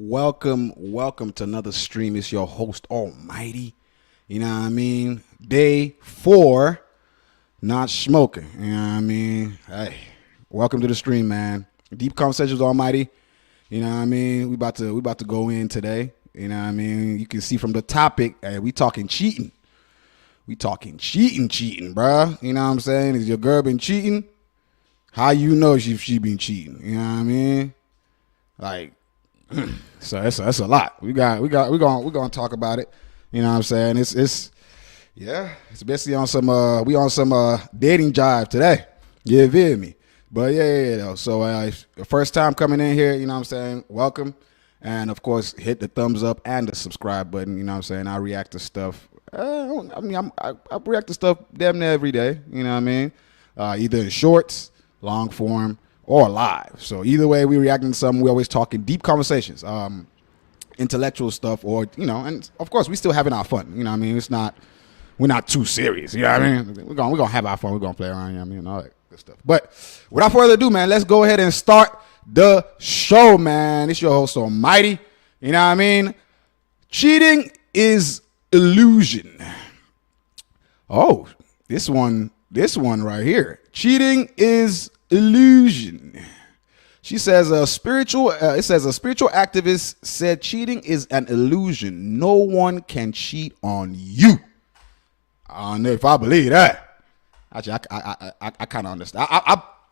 Welcome to another stream. It's your host, Almighty. You know what I mean? Day 4, not smoking. You know what I mean? Hey, welcome to the stream, man. Deep Conversations with Almighty. You know what I mean? We about to go in today. You know what I mean? You can see from the topic, hey, we talking cheating. We talking cheating, bruh. You know what I'm saying? Is your girl been cheating? How you know she been cheating? You know what I mean? Like, so that's a lot. We're gonna talk about it. You know what I'm saying? It's basically on some we on some dating jive today. You feel me? But yeah. So first time coming in here, you know what I'm saying? Welcome. And of course, hit the thumbs up and the subscribe button. You know what I'm saying? I react to stuff. I react to stuff damn near every day. You know what I mean? Either in shorts, long form, or live. So either way, we reacting to something. We always talking deep conversations, intellectual stuff, or and of course we still having our fun. You know what I mean? We're not too serious. You know what I mean? We're gonna have our fun. We're gonna play around. You know what I mean? All that good stuff. But without further ado, man, let's go ahead and start the show, man. It's your host, Almighty. You know what I mean? Cheating is illusion. Oh, this one right here. Cheating is illusion. She says it says a spiritual activist said cheating is an illusion. No one can cheat on you. I don't know if I believe that. Actually, I kind of understand.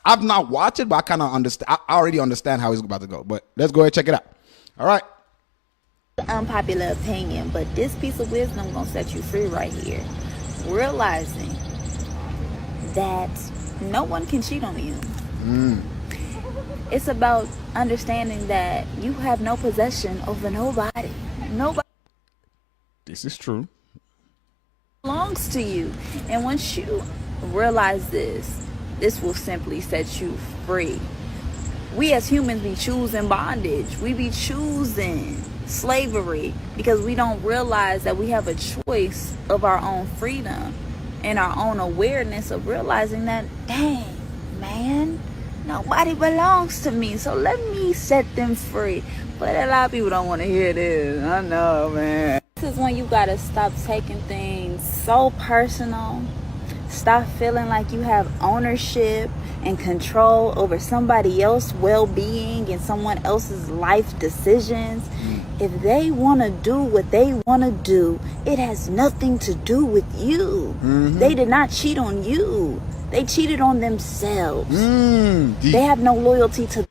I've not watched it, but I kind of understand. I already understand how it's about to go. But let's go ahead and check it out. All right. Unpopular opinion, but this piece of wisdom gonna set you free right here. Realizing that no one can cheat on you. It's about understanding that you have no possession over nobody. Nobody. This is true. Belongs to you. And once you realize this will simply set you free. We as humans be choosing bondage. We be choosing slavery because we don't realize that we have a choice of our own freedom and our own awareness of realizing that, dang, man, nobody belongs to me, so let me set them free. But a lot of people don't want to hear this. I know, man. This is when you gotta stop taking things so personal. Stop feeling like you have ownership and control over somebody else's well-being and someone else's life decisions. If they want to do what they want to do, it has nothing to do with you. They did not cheat on you. They cheated on themselves. They have no loyalty to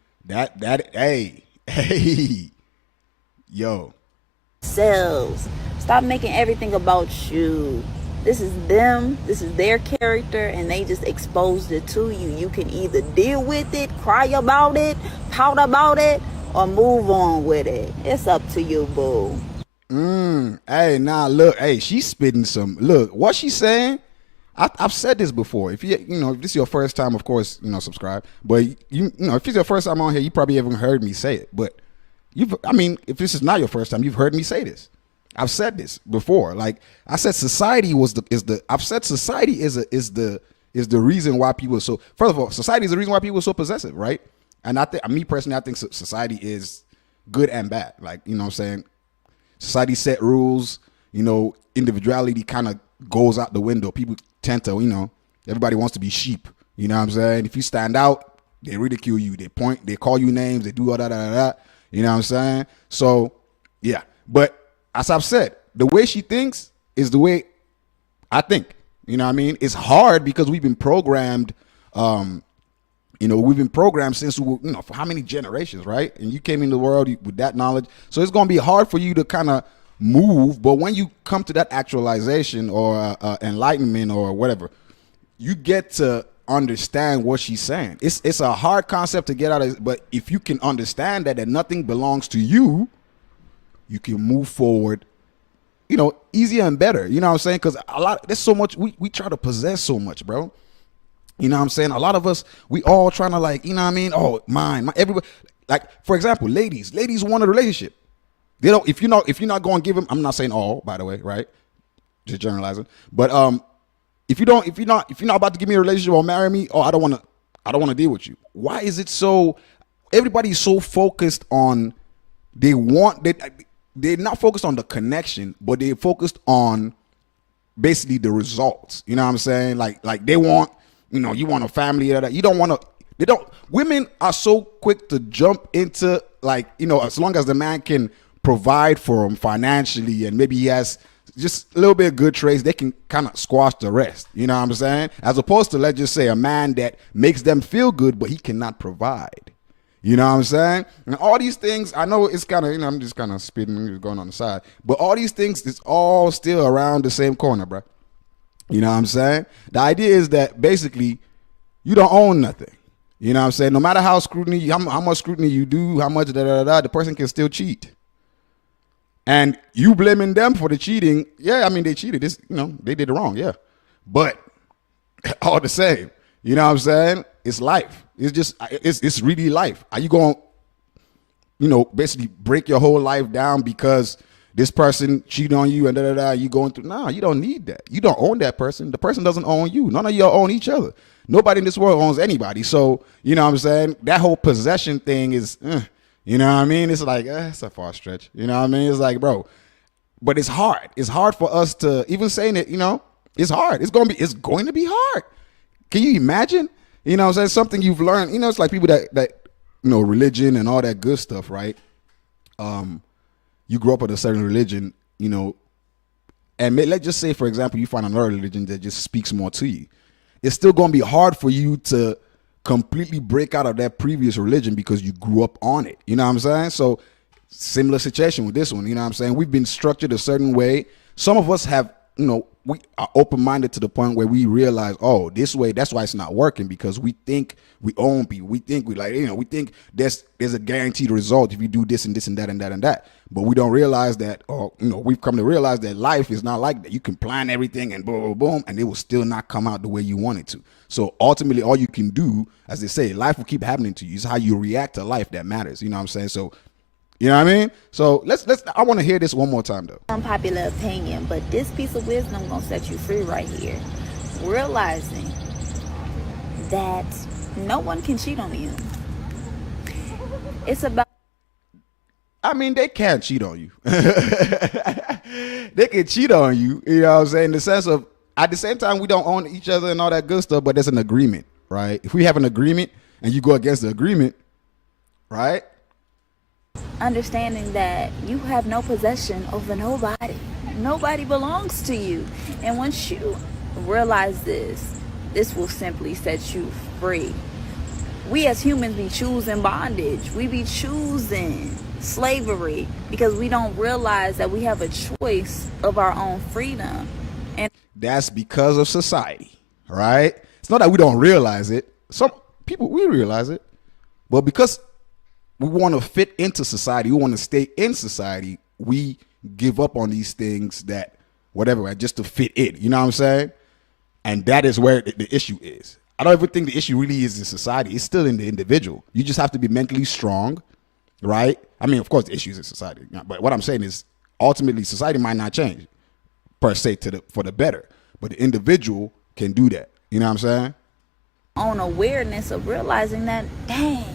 Hey, yo. Themselves. Stop making everything about you. This is them. This is their character, and they just exposed it to you. You can either deal with it, cry about it, pout about it, or move on with it. It's up to you, boo. Hey, look. Hey, she's spitting some. Look, what she's saying. I've said this before. If if this is your first time, of course, subscribe. But if it's your first time on here, you probably haven't heard me say it. But if this is not your first time, you've heard me say this. I've said this before. Like I said, society is the reason why people are so. First of all, society is the reason why people are so possessive, right? And me personally, I think society is good and bad. Like what I'm saying, society set rules. Individuality kind of goes out the window. People tend to, everybody wants to be sheep. You know what I'm saying? If you stand out, they ridicule you. They point. They call you names. They do all that. You know what I'm saying? So yeah, but. As I've said, the way she thinks is the way I think. You know what I mean? It's hard because we've been programmed, we've been programmed since, for how many generations, right? And you came into the world with that knowledge. So it's going to be hard for you to kind of move. But when you come to that actualization or enlightenment or whatever, you get to understand what she's saying. It's a hard concept to get out of, but if you can understand that nothing belongs to you, you can move forward, easier and better. You know what I'm saying? Because there's so much, we try to possess so much, bro. You know what I'm saying? A lot of us, we all trying to oh, mine, everybody. Like, for example, ladies want a relationship. They don't, if you're not going to give them, I'm not saying all, by the way, right? Just generalizing. But if you're not about to give me a relationship or marry me, I don't want to deal with you. Why is it so, everybody's so focused on they're not focused on the connection, but they're focused on basically the results. You know what I'm saying? Like they want, you want a family. You don't want to. They don't. Women are so quick to jump into, like, as long as the man can provide for him financially and maybe he has just a little bit of good traits, they can kind of squash the rest. You know what I'm saying? As opposed to, let's just say, a man that makes them feel good, but he cannot provide. You know what I'm saying? And all these things, I know it's kind of, I'm just kind of spitting, going on the side, but all these things, it's all still around the same corner, bro. You know what I'm saying? The idea is that basically you don't own nothing. You know what I'm saying? No matter how much scrutiny you do, how much the person can still cheat. And you blaming them for the cheating, yeah, I mean, they cheated. They did it wrong, yeah. But all the same, you know what I'm saying? It's life. It's really life. Are you going to, basically break your whole life down because this person cheated on you and you going through? No, you don't need that. You don't own that person. The person doesn't own you. None of y'all own each other. Nobody in this world owns anybody. So, you know what I'm saying? That whole possession thing is, you know what I mean? It's like, it's a far stretch. You know what I mean? It's like, bro, but it's hard. It's hard for us to even saying it, it's hard. It's going to be hard. Can you imagine? You know what I'm saying? Something you've learned, it's like people that religion and all that good stuff, right? You grew up with a certain religion, and let's just say, for example, you find another religion that just speaks more to you. It's still going to be hard for you to completely break out of that previous religion because you grew up on it. You know what I'm saying? So similar situation with this one. You know what I'm saying? We've been structured a certain way. Some of us have, we are open-minded to the point where we realize, oh, this way, that's why it's not working, because we think we own people. We think we think there's a guaranteed result if you do this and this and that and that and that. But we don't realize that, we've come to realize that life is not like that. You can plan everything and boom, boom, boom, and it will still not come out the way you want it to. So ultimately, all you can do, as they say, life will keep happening to you. It's how you react to life that matters. You know what I'm saying? So, you know what I mean? So I want to hear this one more time, though. Unpopular opinion, but this piece of wisdom gonna set you free right here. Realizing that no one can cheat on you. It's about, I mean, they can't cheat on you. They can cheat on you, you know what I'm saying? In the sense of, at the same time, we don't own each other and all that good stuff, but there's an agreement, right? If we have an agreement and you go against the agreement, right? understanding that you have no possession over nobody. Nobody belongs to you. And once you realize this will simply set you free. We as humans be choosing bondage. We be choosing slavery because we don't realize that we have a choice of our own freedom. And that's because of society, right? It's not that we don't realize it. Some people, we realize it. But because we want to fit into society, we want to stay in society, we give up on these things that, whatever, right, just to fit in. You know what I'm saying? And that is where the issue is. I don't ever think the issue really is in society. It's still in the individual. You just have to be mentally strong, right? I mean, of course, the issue is in society. But what I'm saying is, ultimately, society might not change, per se, for the better. But the individual can do that. You know what I'm saying? On awareness of realizing that, dang,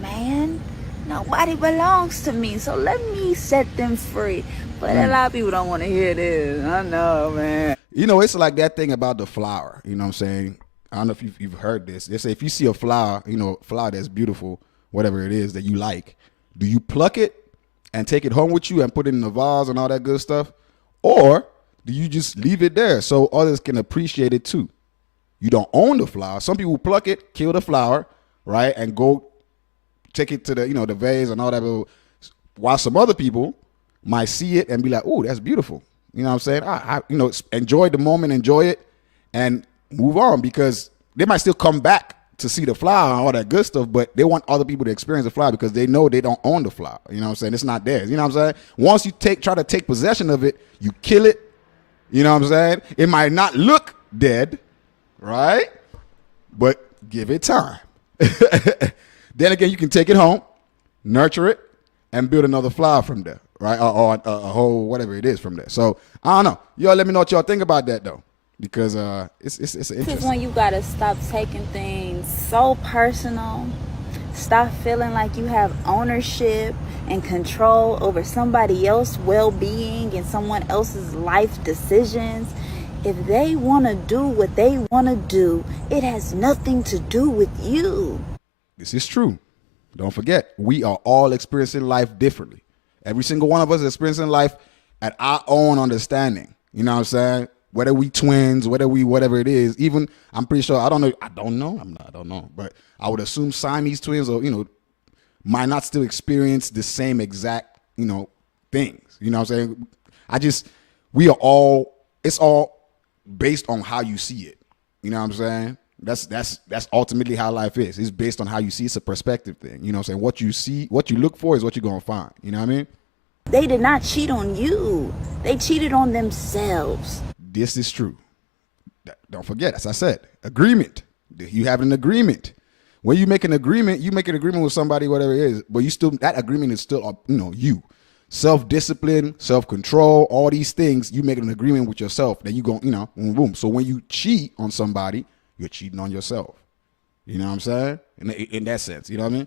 man, nobody belongs to me, so let me set them free. But a lot of people don't want to hear this. I know, man. You know, it's like that thing about the flower. You know what I'm saying? I don't know if you've heard this. They say if you see a flower, flower that's beautiful, whatever it is that you like, do you pluck it and take it home with you and put it in a vase and all that good stuff? Or do you just leave it there so others can appreciate it too? You don't own the flower. Some people pluck it, kill the flower, right, and go take it to the, the vase and all that. While some other people might see it and be like, oh, that's beautiful. You know what I'm saying? I enjoy the moment, enjoy it, and move on, because they might still come back to see the flower and all that good stuff, but they want other people to experience the flower because they know they don't own the flower. You know what I'm saying? It's not theirs. You know what I'm saying? Once you try to take possession of it, you kill it. You know what I'm saying? It might not look dead, right? But give it time. Then again, you can take it home, nurture it, and build another flower from there, right? Or a whole whatever it is from there. So I don't know. Y'all let me know what y'all think about that though, because it's interesting. This is when you gotta stop taking things so personal, Stop feeling like you have ownership and control over somebody else's well-being and someone else's life decisions. If they want to do what they want to do, it has nothing to do with you. This is true. Don't forget, we are all experiencing life differently. Every single one of us is experiencing life at our own understanding. You know what I'm saying? Whether we twins, whatever it is, even I'm pretty sure, I don't know, but I would assume Siamese twins or, might not still experience the same exact, things. You know what I'm saying? It's all based on how you see it. You know what I'm saying? That's ultimately how life is. It's based on how you see. It's a perspective thing. You know what I'm saying? What you see, what you look for is what you're going to find. You know what I mean? They did not cheat on you. They cheated on themselves. This is true. Don't forget, as I said, agreement. You have an agreement. When you make an agreement, with somebody, whatever it is, but that agreement is still, you. Self-discipline, self-control, all these things, you make an agreement with yourself that you go, boom, boom. So when you cheat on somebody, you're cheating on yourself. You know what I'm saying? In that sense, you know what I mean?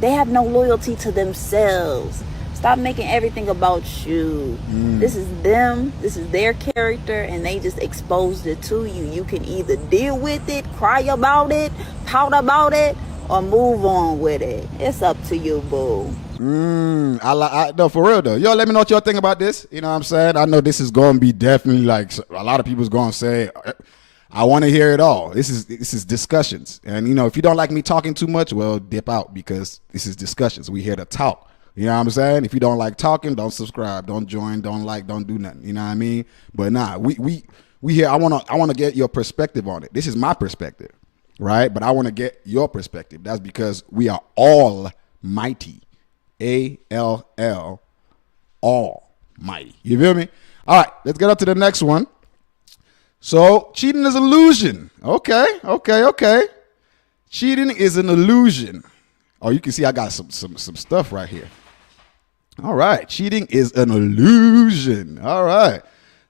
They have no loyalty to themselves. Stop making everything about you. This is them. This is their character, and they just exposed it to you. You can either deal with it, cry about it, pout about it, or move on with it. It's up to you, boo. No, for real though. Yo, let me know what y'all think about this. You know what I'm saying? I know this is going to be definitely like a lot of people's going to say, I want to hear it all. This is discussions. And, if you don't like me talking too much, well, dip out because this is discussions. We here to talk. You know what I'm saying? If you don't like talking, don't subscribe, don't join, don't like, don't do nothing. You know what I mean? But nah, we here. I wanna get your perspective on it. This is my perspective, right? But I want to get your perspective. That's because we are all mighty. A-L-L, all mighty. You feel me? All right, let's get up to the next one. So cheating is illusion. Okay. Cheating is an illusion. Oh, you can see I got some stuff right here. All right. Cheating is an illusion. All right.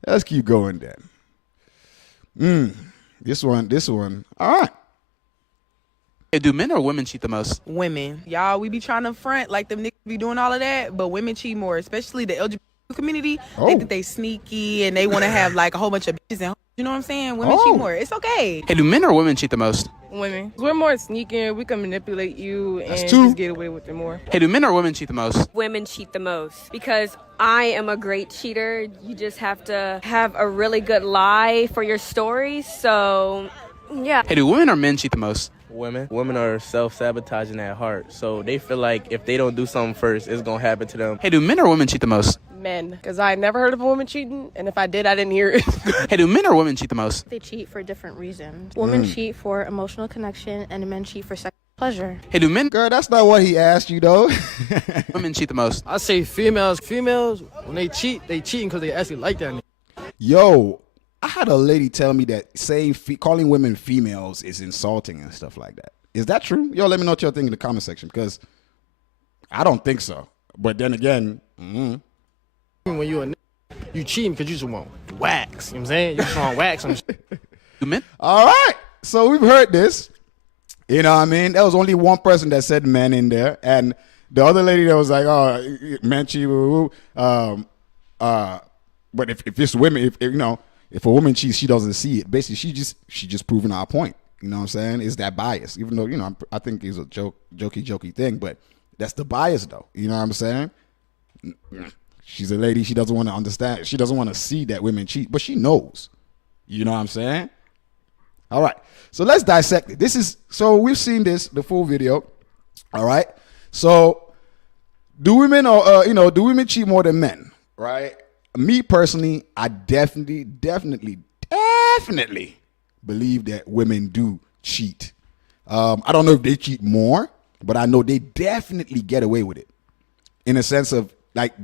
Let's keep going then. This one. All right. Do men or women cheat the most? Women. Y'all, we be trying to front like them niggas be doing all of that, but women cheat more, especially the LGBT community. Oh. They think they sneaky and they want to have like a whole bunch of bitches and you know what I'm saying? Women cheat more. It's okay. Hey, do men or women cheat the most? Women. We're more sneaky. We can manipulate you and two. just get away with it more. Hey, do men or women cheat the most? Women cheat the most because I am a great cheater. You just have to have a really good lie for your story. So, yeah. Hey, do women or men cheat the most? Women. Women are self-sabotaging at heart. So they feel like if they don't do something first, it's going to happen to them. Hey, do men or women cheat the most? Men. Because I never heard of a woman cheating, and if I did, I didn't hear it. Hey, do men or women cheat the most? They cheat for different reasons. Women cheat for emotional connection, and men cheat for sexual pleasure. Hey, do men? Girl, that's not what he asked you though. Women cheat the most? I say females, when they cheating because they actually like that nigga. Yo, I had a lady tell me that calling women females is insulting and stuff like that. Is that true? Yo, let me know what y'all think in the comment section because I don't think so. But then again, when you a nigga, you cheating because you just want wax. You know what I'm saying? You just want wax. Do men? All right. So we've heard this. You know what I mean? There was only one person that said men in there. And the other lady that was like, oh, men cheat. But if it's women, if a woman cheats, she doesn't see it. Basically, she just proving our point. You know what I'm saying? It's that bias. Even though, I think it's a jokey thing, but that's the bias though. You know what I'm saying? She's a lady. She doesn't want to understand. She doesn't want to see that women cheat, but she knows. You know what I'm saying? All right. So let's dissect it. So we've seen the full video. All right. So do women cheat more than men? Right. Me personally, I definitely believe that women do cheat. I don't know if they cheat more, but I know they definitely get away with it. In a sense of like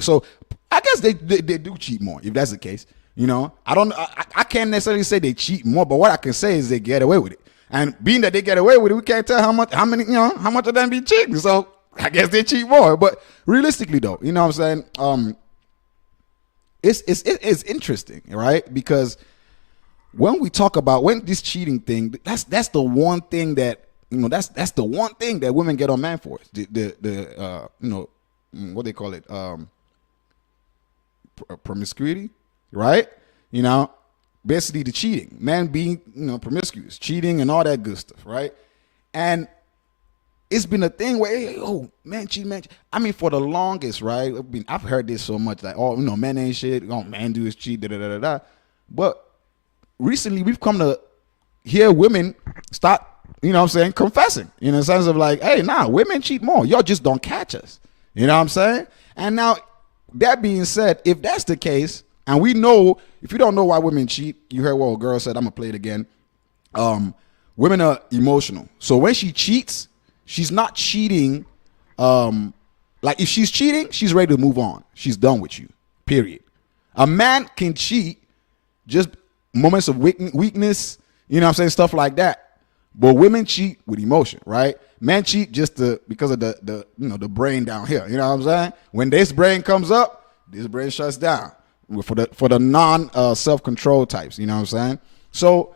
so I guess they do cheat more if that's the case. I can't necessarily say they cheat more, but what I can say is they get away with it. And being that they get away with it, we can't tell how much of them be cheating. So I guess they cheat more. But realistically though, you know what I'm saying? It's interesting, right? Because when we talk about this cheating thing, that's the one thing that that's the one thing that women get on man for. What they call it, promiscuity, right? Basically the cheating, man being promiscuous, cheating and all that good stuff, right? And it's been a thing where, hey, oh, man cheat, man cheat. I mean, for the longest, right? I've heard this so much, like, oh, men ain't shit, oh, man do is cheat, da da da da. But recently we've come to hear women start, confessing, in the sense of like, hey, nah, women cheat more. Y'all just don't catch us. You know what I'm saying? And now, that being said, if that's the case, and we know, if you don't know why women cheat, you heard what a girl said, I'm going to play it again. Women are emotional. So when she cheats, she's not cheating. Like if she's cheating, she's ready to move on. She's done with you, period. A man can cheat, just moments of weakness, stuff like that. But women cheat with emotion, right? Men cheat just because of the brain down here. You know what I'm saying? When this brain comes up, this brain shuts down for the non self-control types. You know what I'm saying? So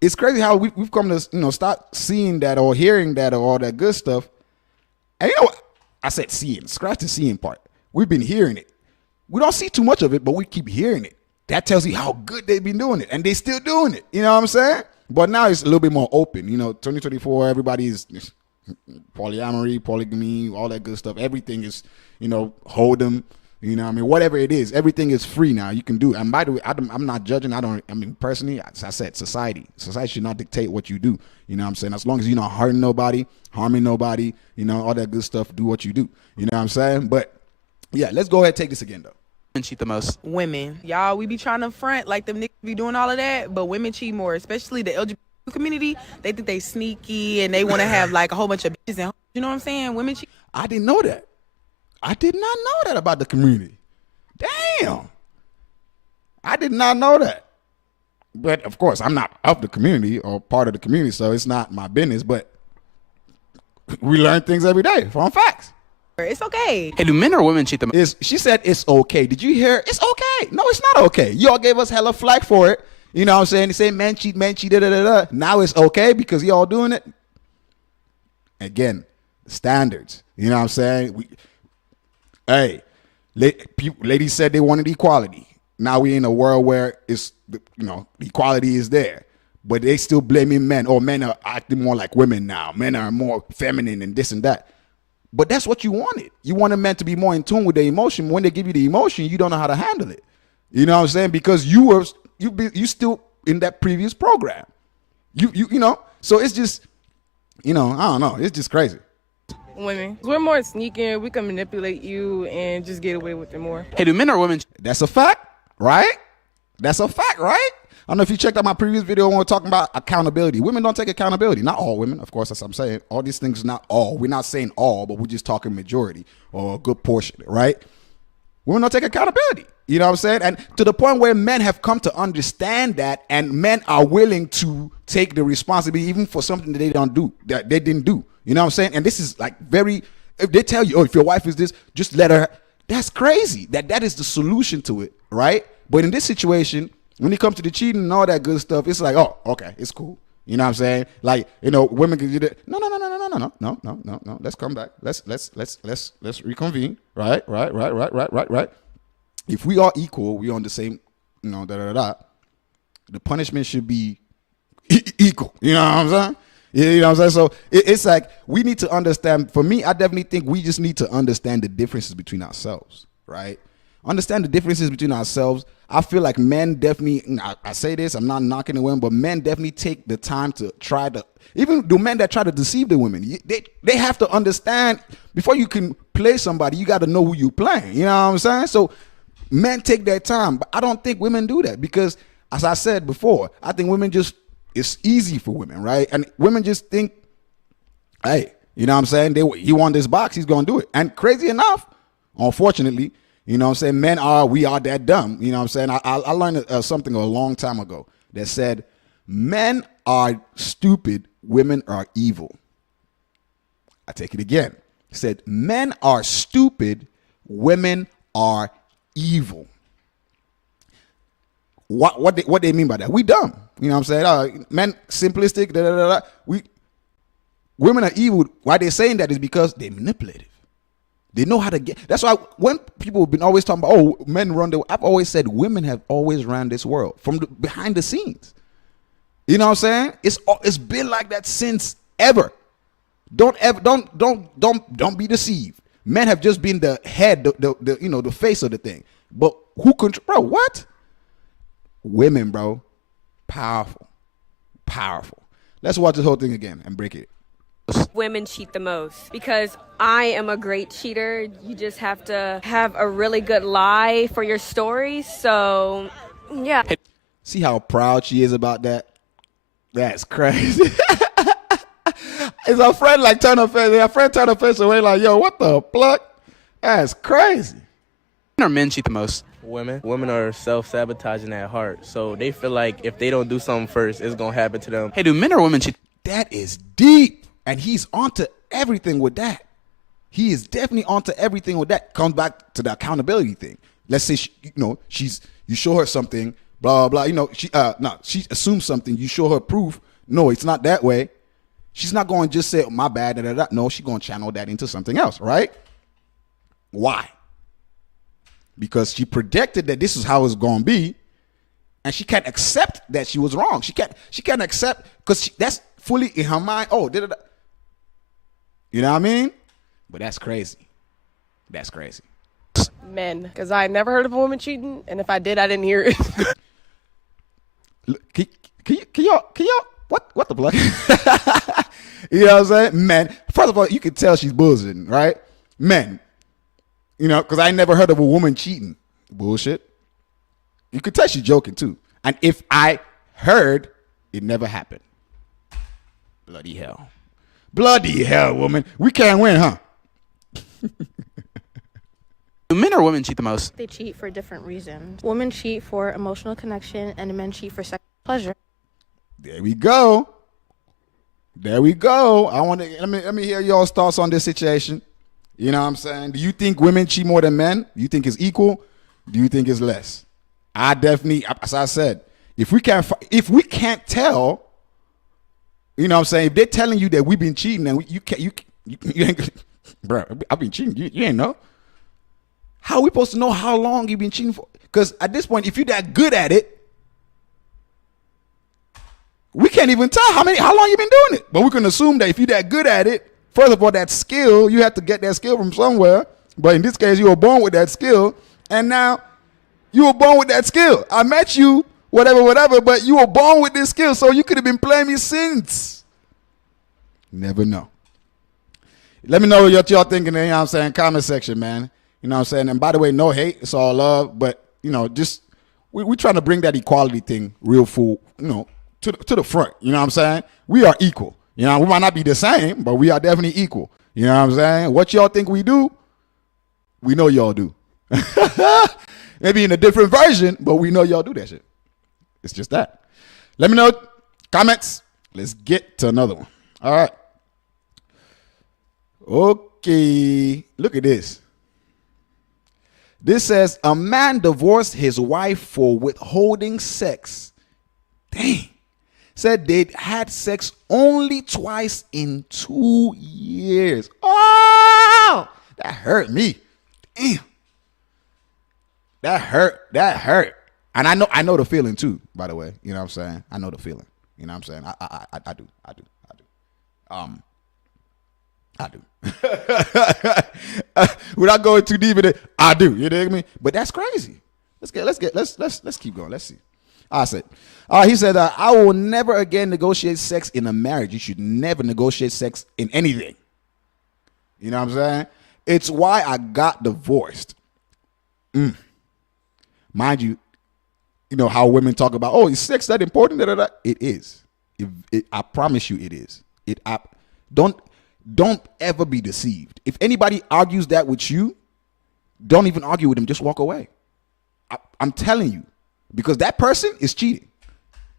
it's crazy how we've come to start seeing that or hearing that or all that good stuff. And I said seeing, scratch the seeing part. We've been hearing it. We don't see too much of it, but we keep hearing it. That tells you how good they've been doing it, and they still doing it. You know what I'm saying? But now it's a little bit more open. 2024, everybody's polyamory, polygamy, all that good stuff. Everything is, hold them. Whatever it is, everything is free now. You can do it. And by the way, I'm not judging. Personally, as I said, society should not dictate what you do. You know what I'm saying? As long as you're not hurting nobody, harming nobody, all that good stuff, do what you do. You know what I'm saying? But yeah, let's go ahead and take this again, though. Women cheat the most. Women. Y'all, we be trying to front like them niggas be doing all of that, but women cheat more, especially the LGBT community. They think they sneaky and they want to have like a whole bunch of bitches and you know what I'm saying? Women cheat. I didn't know that. I did not know that about the community. Damn. I did not know that. But of course, I'm not of the community or part of the community, so it's not my business, but we learn things every day from facts. It's okay. Hey, do men or women cheat the most? She said it's okay. Did you hear? It's okay. No, it's not okay. Y'all gave us hella flack for it. You know what I'm saying? They say men cheat, da da da da. Now it's okay because y'all doing it. Again, standards. You know what I'm saying? Ladies said they wanted equality. Now we in a world where it's equality is there, but they still blaming men. Oh, men are acting more like women now. Men are more feminine and this and that. But that's what you wanted. You wanted men to be more in tune with their emotion. When they give you the emotion, you don't know how to handle it. You know what I'm saying? Because you still in that previous program. So it's just, I don't know. It's just crazy. Women. We're more sneaky. We can manipulate you and just get away with it more. Hey, do men or women? That's a fact, right? That's a fact, right? I don't know if you checked out my previous video when we're talking about accountability. Women don't take accountability. Not all women, of course, that's what I'm saying. All these things, not all. We're not saying all, but we're just talking majority or a good portion, right? Women don't take accountability. You know what I'm saying? And to the point where men have come to understand that, and men are willing to take the responsibility even for something that they don't do, that they didn't do. You know what I'm saying? And this is like if they tell you, oh, if your wife is this, just let her. That's crazy. That is the solution to it, right? But in this situation, when it comes to the cheating and all that good stuff, it's like, oh, okay, it's cool. You know what I'm saying? Like, women can do that. No. Let's come back. Let's reconvene. Right. If we are equal, we on the same, the punishment should be equal. You know what I'm saying? You know what I'm saying? So it's like we need to understand. For me, I definitely think we just need to understand the differences between ourselves, right? Understand the differences between ourselves. I feel like men definitely, I say this, I'm not knocking the women, but men definitely take the time to try to, even the men that try to deceive the women, they have to understand, before you can play somebody, you got to know who you playing. You know what I'm saying? So men take their time, but I don't think women do that because, as I said before, I think women just, it's easy for women, right? And women just think, hey, you know what I'm saying? He won this box, he's going to do it. And crazy enough, unfortunately, you know what I'm saying? We are that dumb. You know what I'm saying? I learned something a long time ago that said, men are stupid, women are evil. I take it again. It said, men are stupid, women are evil. What they mean by that? We dumb. You know what I'm saying? Men simplistic, women are evil. Why they're saying that is because they're manipulative. They know how to get. That's why when people have been always talking about, oh, men run the. I've always said women have always ran this world from behind the scenes. You know what I'm saying? It's been like that since ever. Don't be deceived. Men have just been the head, the face of the thing. But who control? Bro, what? Women, bro, powerful. Let's watch this whole thing again and break it. Women cheat the most because I am a great cheater. You just have to have a really good lie for your story. So, yeah. See how proud she is about that? That's crazy. Is her friend like turn her face? Her friend turn her face away like, yo, what the pluck? That's crazy. Or men cheat the most? Women are self-sabotaging at heart, so they feel like if they don't do something first, it's gonna happen to them. Hey, do men or women cheat? That is deep, and he's onto everything with that. He is definitely onto everything with that. Comes back to the accountability thing. Let's say you show her something, blah blah. She assumes something. You show her proof. No, it's not that way. She's not going to just say, oh, my bad. Da, da, da. No, she's going to channel that into something else, right? Why? Because she predicted that this is how it's going to be, and she can't accept that she was wrong. She can't accept because that's fully in her mind. Oh, da, da, da. You know what I mean? But that's crazy. That's crazy. Men, because I never heard of a woman cheating, and if I did, I didn't hear it. Can y'all? What the blood? You know what I'm saying? Men. First of all, you can tell she's bullshitting, right? Men. Because I never heard of a woman cheating. Bullshit. You could tell she's joking too. And if I heard, it never happened. Bloody hell. Bloody hell, woman. We can't win, huh? Do men or women cheat the most? They cheat for different reasons. Women cheat for emotional connection, and men cheat for sexual pleasure. There we go. I want to let me hear y'all's thoughts on this situation. You know what I'm saying? Do you think women cheat more than men? Do you think it's equal? Do you think it's less? I definitely, as I said, if we can't tell, you know what I'm saying? If they're telling you that we've been cheating and you ain't, bro, I've been cheating. You ain't know. How are we supposed to know how long you've been cheating for? Because at this point, if you're that good at it, we can't even tell how long you've been doing it. But we can assume that if you're that good at it, first of all, that skill, you have to get that skill from somewhere. But in this case, you were born with that skill. And now you were born with that skill. I met you, whatever, but you were born with this skill. So you could have been playing me since. Never know. Let me know what y'all thinking, you know what I'm saying? Comment section, man. You know what I'm saying? And by the way, no hate. It's all love. But, just we're trying to bring that equality thing real full, to the front. You know what I'm saying? We are equal. We might not be the same, but we are definitely equal. You know what I'm saying? What y'all think we do, we know y'all do. Maybe in a different version, but we know y'all do that shit. It's just that. Let me know. Comments. Let's get to another one. All right. Okay. Look at this. This says, a man divorced his wife for withholding sex. Dang. Said they'd had sex only twice in 2 years. Oh, that hurt me. Damn. That hurt. And I know the feeling too, by the way. You know what I'm saying? I know the feeling. You know what I'm saying? I do. I do. Without going too deep in it, I do. You dig me? But that's crazy. Let's keep going. Let's see. He said, I will never again negotiate sex in a marriage. You should never negotiate sex in anything. You know what I'm saying? It's why I got divorced. Mind you, you know how women talk about, oh, is sex that important? Da, da, da. It is. I promise you it is. Don't ever be deceived. If anybody argues that with you, don't even argue with them. Just walk away. I'm telling you. Because that person is cheating.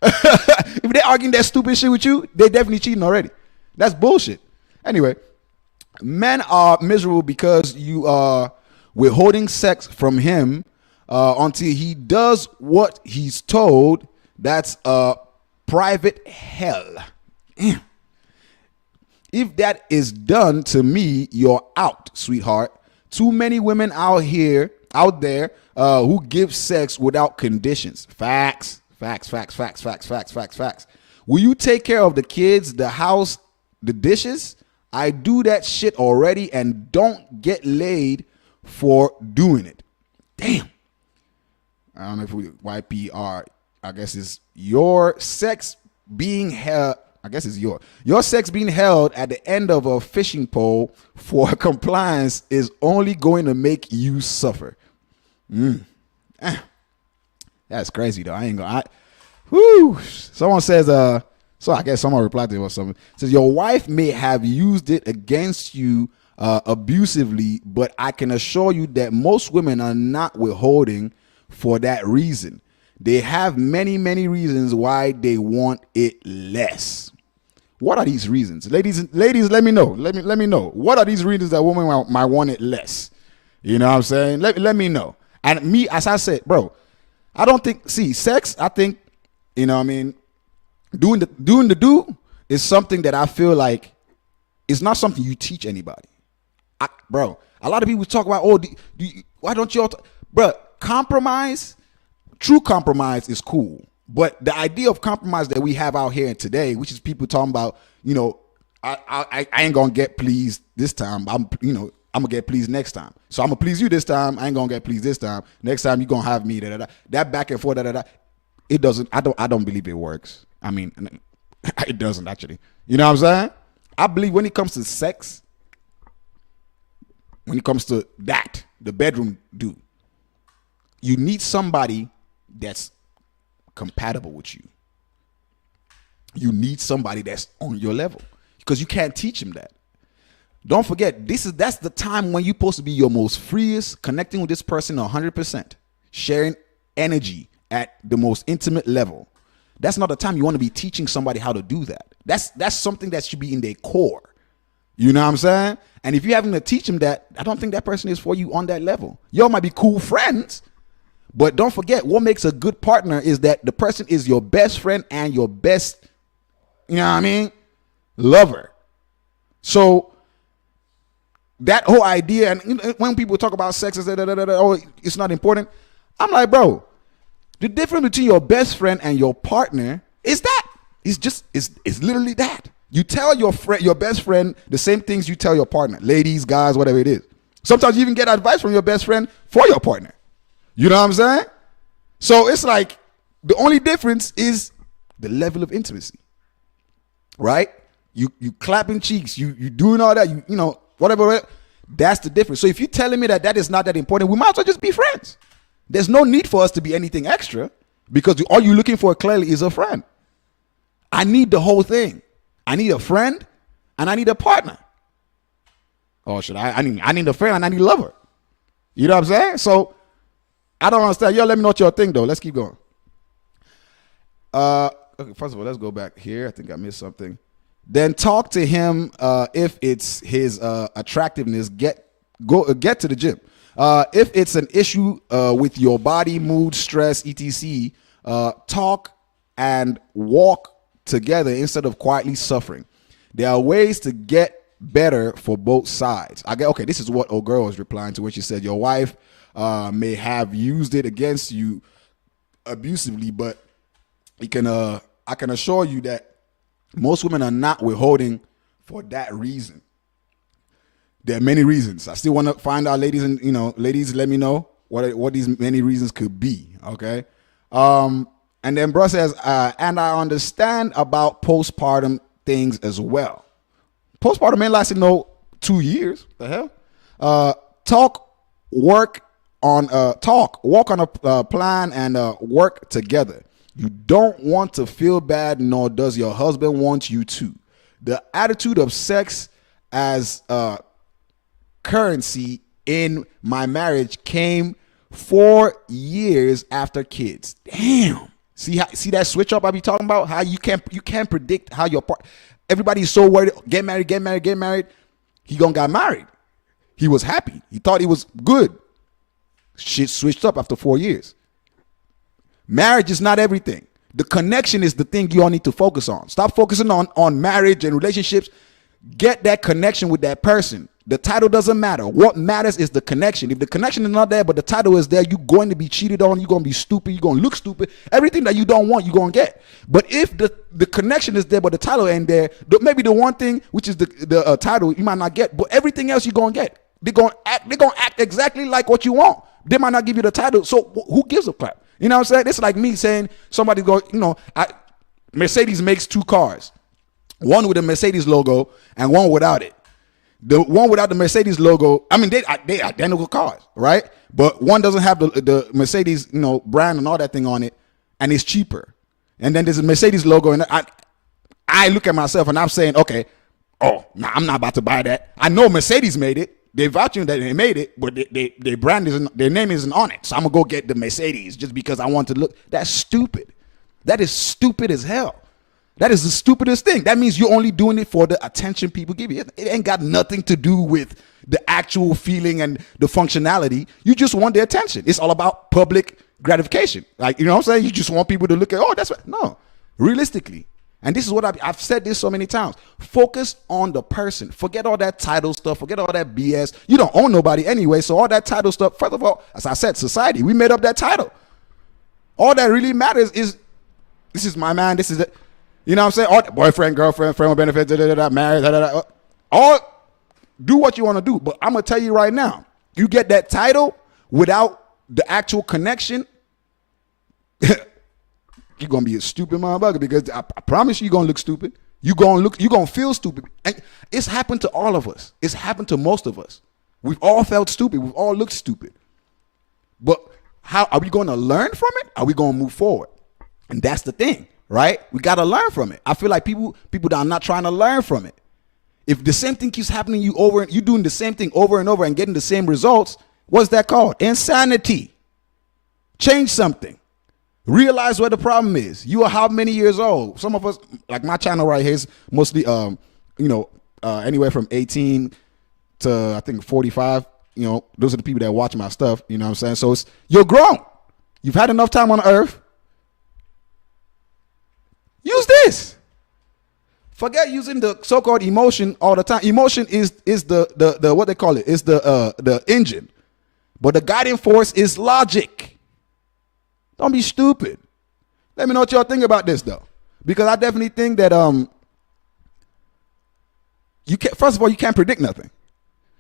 If they're arguing that stupid shit with you, they're definitely cheating already. That's bullshit. Anyway, men are miserable because you are withholding sex from him until he does what he's told. That's a private hell. Damn. If that is done to me, you're out, sweetheart. Too many women out there, who give sex without conditions. Facts. Will you take care of the kids, the house, the dishes? I do that shit already and don't get laid for doing it. Damn. I don't know if YPR, I guess it's your sex being held. I guess it's your sex being held at the end of a fishing pole for compliance is only going to make you suffer. That's crazy though. I ain't gonna. Someone says, so I guess someone replied to it or something. It says your wife may have used it against you abusively, but I can assure you that most women are not withholding for that reason. They have many, many reasons why they want it less. What are these reasons? Ladies, let me know. Let me know. What are these reasons that women might want it less? You know what I'm saying? Let me know. And me, as I said, bro, I don't think, sex, I think, you know what I mean, doing the do is something that I feel like it's not something you teach anybody. Bro, a lot of people talk about, why don't you all, bro, compromise, true compromise is cool. But the idea of compromise that we have out here today, which is people talking about, you know, I ain't gonna get pleased this time. I'm gonna get pleased next time. So I'm gonna please you this time. I ain't gonna get pleased this time. Next time you gonna have me. That back and forth. It doesn't. I don't believe it works. I mean, it doesn't actually. You know what I'm saying? I believe when it comes to sex, when it comes to that, the bedroom do, you need somebody that's compatible with you. You need somebody that's on your level because you can't teach him that. Don't forget, that's the time when you're supposed to be your most freest, connecting with this person 100%, sharing energy at the most intimate level. That's not the time you want to be teaching somebody how to do that. That's something that should be in their core. You know what I'm saying? And if you're having to teach them that, I don't think that person is for you on that level. Y'all might be cool friends, but don't forget, what makes a good partner is that the person is your best friend and your best, you know what I mean, lover. So that whole idea, and when people talk about sex, it's not important. I'm like, bro, the difference between your best friend and your partner is that. It's literally that. You tell your best friend the same things you tell your partner. Ladies, guys, whatever it is. Sometimes you even get advice from your best friend for your partner. You know what I'm saying? So it's like the only difference is the level of intimacy, right? You clapping cheeks, you doing all that, you know, whatever. That's the difference. So if you're telling me that is not that important, we might as well just be friends. There's no need for us to be anything extra because all you're looking for clearly is a friend. I need the whole thing. I need a friend and I need a partner. Or should I need a friend and I need a lover. You know what I'm saying? So I don't understand. Yo, let me know what your thing though. Let's keep going. Okay, first of all, let's go back here. I think I missed something. Then talk to him if it's his attractiveness. Get to the gym. If it's an issue with your body, mood, stress, etc., talk and walk together instead of quietly suffering. There are ways to get better for both sides. Okay, this is what old girl was replying to when she said your wife may have used it against you abusively, but I can assure you that most women are not withholding for that reason. There are many reasons. I still want to find out, ladies, and ladies, let me know what these many reasons could be. Okay. And then bro says, and I understand about postpartum things as well. Postpartum ain't lasting no 2 years. The hell? Walk on a plan and work together. You don't want to feel bad, nor does your husband want you to. The attitude of sex as currency in my marriage came 4 years after kids. Damn. See that switch up I be talking about? How you can't predict how your everybody's so worried. Get married. He got married. He was happy. He thought he was good. Shit switched up after 4 years. Marriage is not everything. The connection is the thing you all need to focus on. Stop focusing on marriage and relationships. Get that connection with that person. The title doesn't matter. What matters is the connection. If the connection is not there, but the title is there, you're going to be cheated on. You're going to be stupid. You're going to look stupid. Everything that you don't want, you're going to get. But if the connection is there, but the title ain't there, maybe the one thing, which is the title, you might not get, but everything else you're going to get. They're going to act exactly like what you want. They might not give you the title. So who gives a crap? You know what I'm saying? It's like me saying somebody go, Mercedes makes 2 cars. One with a Mercedes logo and one without it. The one without the Mercedes logo, I mean, they identical cars, right? But one doesn't have the Mercedes, brand and all that thing on it, and it's cheaper. And then there's a Mercedes logo, and I look at myself and I'm saying, okay, I'm not about to buy that. I know Mercedes made it. They vouching that they made it, but their brand isn't, their name isn't on it. So I'm gonna go get the Mercedes just because I want to look. That's stupid. That is stupid as hell. That is the stupidest thing. That means you're only doing it for the attention people give you. It ain't got nothing to do with the actual feeling and the functionality. You just want their attention. It's all about public gratification. Like, you know what I'm saying? You just want people to look at, that's what. No, realistically. And this is what I've said this so many times. Focus on the person. Forget all that title stuff. Forget all that BS. You don't own nobody anyway. So all that title stuff, first of all, as I said, society, we made up that title. All that really matters is, this is my man, this is it. You know what I'm saying? All boyfriend, girlfriend, friend with benefits, married, all do what you want to do. But I'm going to tell you right now, you get that title without the actual connection, you're going to be a stupid motherfucker, because I promise you're going to look stupid. You're going to feel stupid. And it's happened to all of us. It's happened to most of us. We've all felt stupid. We've all looked stupid. But how are we going to learn from it? Are we going to move forward? And that's the thing. Right? We got to learn from it. I feel like people that are not trying to learn from it. If the same thing keeps happening to you you're doing the same thing over and over and getting the same results, what's that called? Insanity. Change something. Realize what the problem is. You are how many years old? Some of us, like my channel right here is mostly, anywhere from 18 to I think 45. Those are the people that watch my stuff. You know what I'm saying? So you're grown. You've had enough time on earth. Use this. Forget using the so-called emotion all the time. Emotion is the what they call it, is the engine. But the guiding force is logic. Don't be stupid. Let me know what y'all think about this though. Because I definitely think that first of all, you can't predict nothing.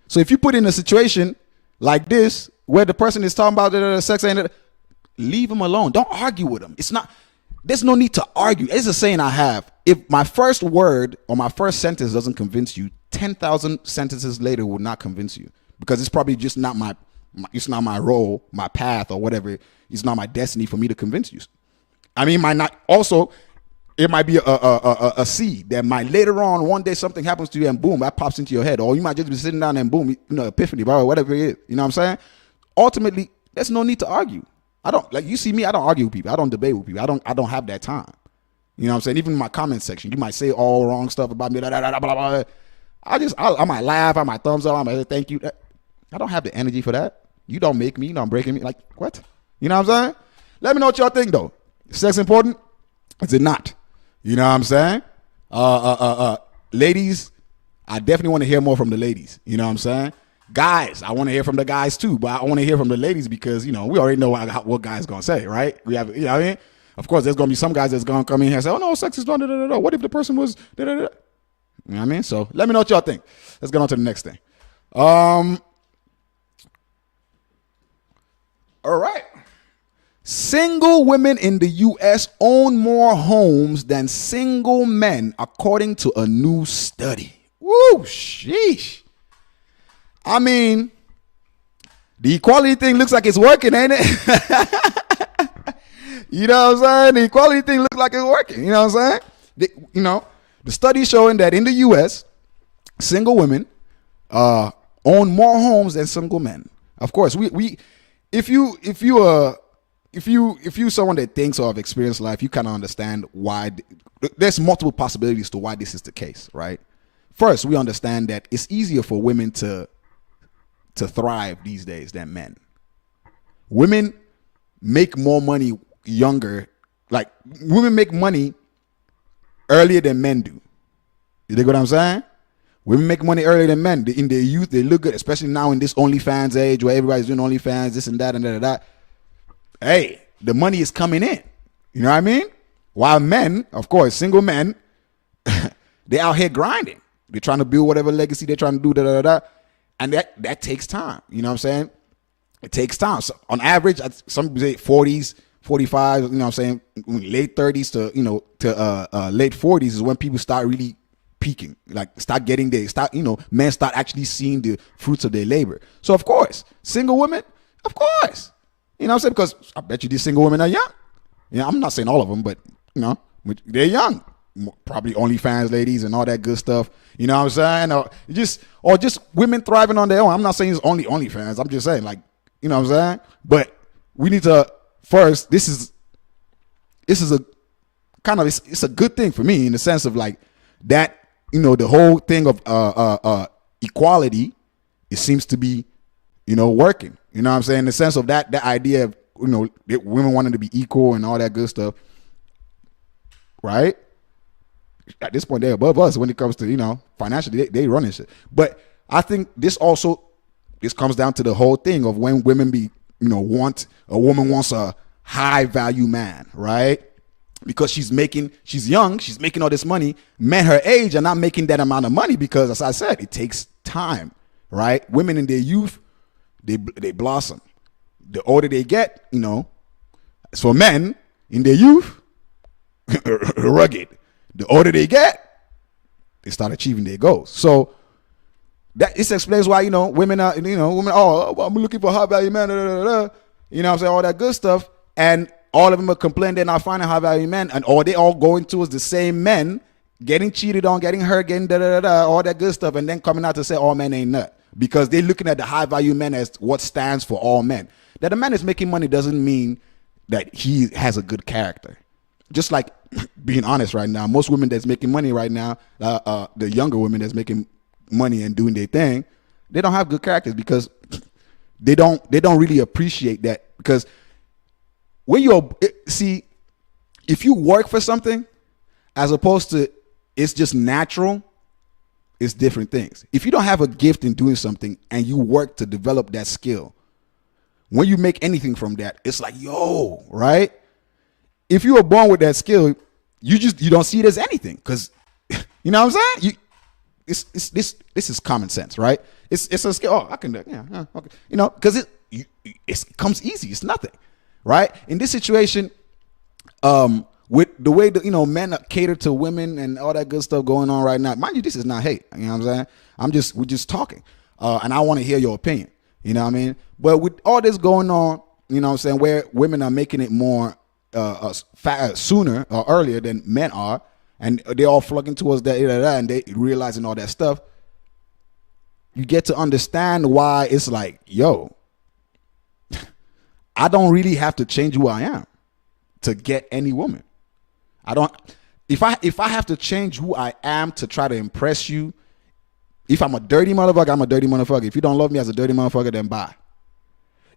So if you put in a situation like this where the person is talking about sex, leave them alone. Don't argue with them. There's no need to argue. It's a saying I have. If my first word or my first sentence doesn't convince you, 10,000 sentences later will not convince you, because it's probably just not it's not my role, my path, or whatever. It's not my destiny for me to convince you. I mean, it might not. Also, it might be a seed that might later on one day something happens to you and boom, that pops into your head, or you might just be sitting down and boom, epiphany, bro, whatever it is. You know what I'm saying? Ultimately, there's no need to argue. You see me, I don't argue with people. I don't debate with people. I don't have that time. You know what I'm saying? Even in my comment section, you might say all wrong stuff about me. Blah, blah, blah. I might laugh, I might thumbs up, I might say thank you. I don't have the energy for that. You don't make me, you don't breaking me. Like, what? You know what I'm saying? Let me know what y'all think though. Is sex important? Is it not? You know what I'm saying? Ladies, I definitely want to hear more from the ladies. You know what I'm saying? Guys, I want to hear from the guys too, but I want to hear from the ladies because, we already know what guys going to say, right? We have, what I mean? Of course, there's going to be some guys that's going to come in here and say, oh, no, sex is done, What if the person was, You know what I mean? So let me know what y'all think. Let's get on to the next thing. All right. Single women in the U.S. own more homes than single men, according to a new study. Woo, sheesh. I mean, the equality thing looks like it's working, ain't it? You know what I'm saying? The equality thing looks like it's working. You know what I'm saying? The study showing that in the U.S., single women own more homes than single men. Of course, if you someone that thinks or have experienced life, you kind of understand why. There's multiple possibilities to why this is the case, right? First, we understand that it's easier for women to thrive these days than men. Women make more money younger. Like, women make money earlier than men do. You dig what I'm saying? Women make money earlier than men. In their youth, they look good, especially now in this OnlyFans age where everybody's doing OnlyFans, this and that and that. Hey, the money is coming in. You know what I mean? While men, of course, single men, they're out here grinding. They're trying to build whatever legacy they're trying to do, and that takes time. You know what I'm saying? It takes time. So on average, some people say 40s, 45s, you know what I'm saying? Late 30s to late 40s is when people start really peaking, like start getting there, men start actually seeing the fruits of their labor. So of course, single women, of course, you know what I'm saying? Because I bet you these single women are young. I'm not saying all of them, but they're young. Probably OnlyFans ladies and all that good stuff. You know what I'm saying? Or just women thriving on their own. I'm not saying it's only OnlyFans. I'm just saying, like, you know what I'm saying? But we need to first. This is a kind of it's a good thing for me in the sense of like that. The whole thing of equality, it seems to be, working. You know what I'm saying? In the sense of that idea of, women wanting to be equal and all that good stuff, right? At this point, they're above us when it comes to, financially, they running shit. But I think this comes down to the whole thing of when women a woman wants a high value man, right? Because she's young, she's making all this money. Men her age are not making that amount of money because, as I said, it takes time, right? Women in their youth, they blossom. The older they get, so men in their youth, rugged. The older they get, they start achieving their goals. So this explains why, women are, I'm looking for a high value man, you know what I'm saying, all that good stuff. And all of them are complaining they're not finding high value men, or they all going towards the same men, getting cheated on, getting hurt, getting all that good stuff, and then coming out to say all men ain't nut. Because they're looking at the high value men as what stands for all men. That a man is making money doesn't mean that he has a good character. Just like being honest right now, most women that's making money right now, the younger women that's making money and doing their thing, they don't have good characters because they don't really appreciate that. Because when if you work for something as opposed to it's just natural, it's different things. If you don't have a gift in doing something and you work to develop that skill, when you make anything from that, it's like, yo, right? If you were born with that skill, you don't see it as anything because, you know what I'm saying? This is common sense, right? It's a skill. Oh, I can do it. Yeah, okay. Because it comes easy. It's nothing, right? In this situation, with the way that men cater to women and all that good stuff going on right now, mind you, this is not hate. You know what I'm saying? We're just talking, and I want to hear your opinion. You know what I mean? But with all this going on, you know what I'm saying, where women are making it more sooner or earlier than men are, and they all flocking towards that, and they realizing all that stuff, you get to understand why it's like, yo, I don't really have to change who I am to get any woman. I don't. If I have to change who I am to try to impress you, if I'm a dirty motherfucker, I'm a dirty motherfucker. If you don't love me as a dirty motherfucker, then bye.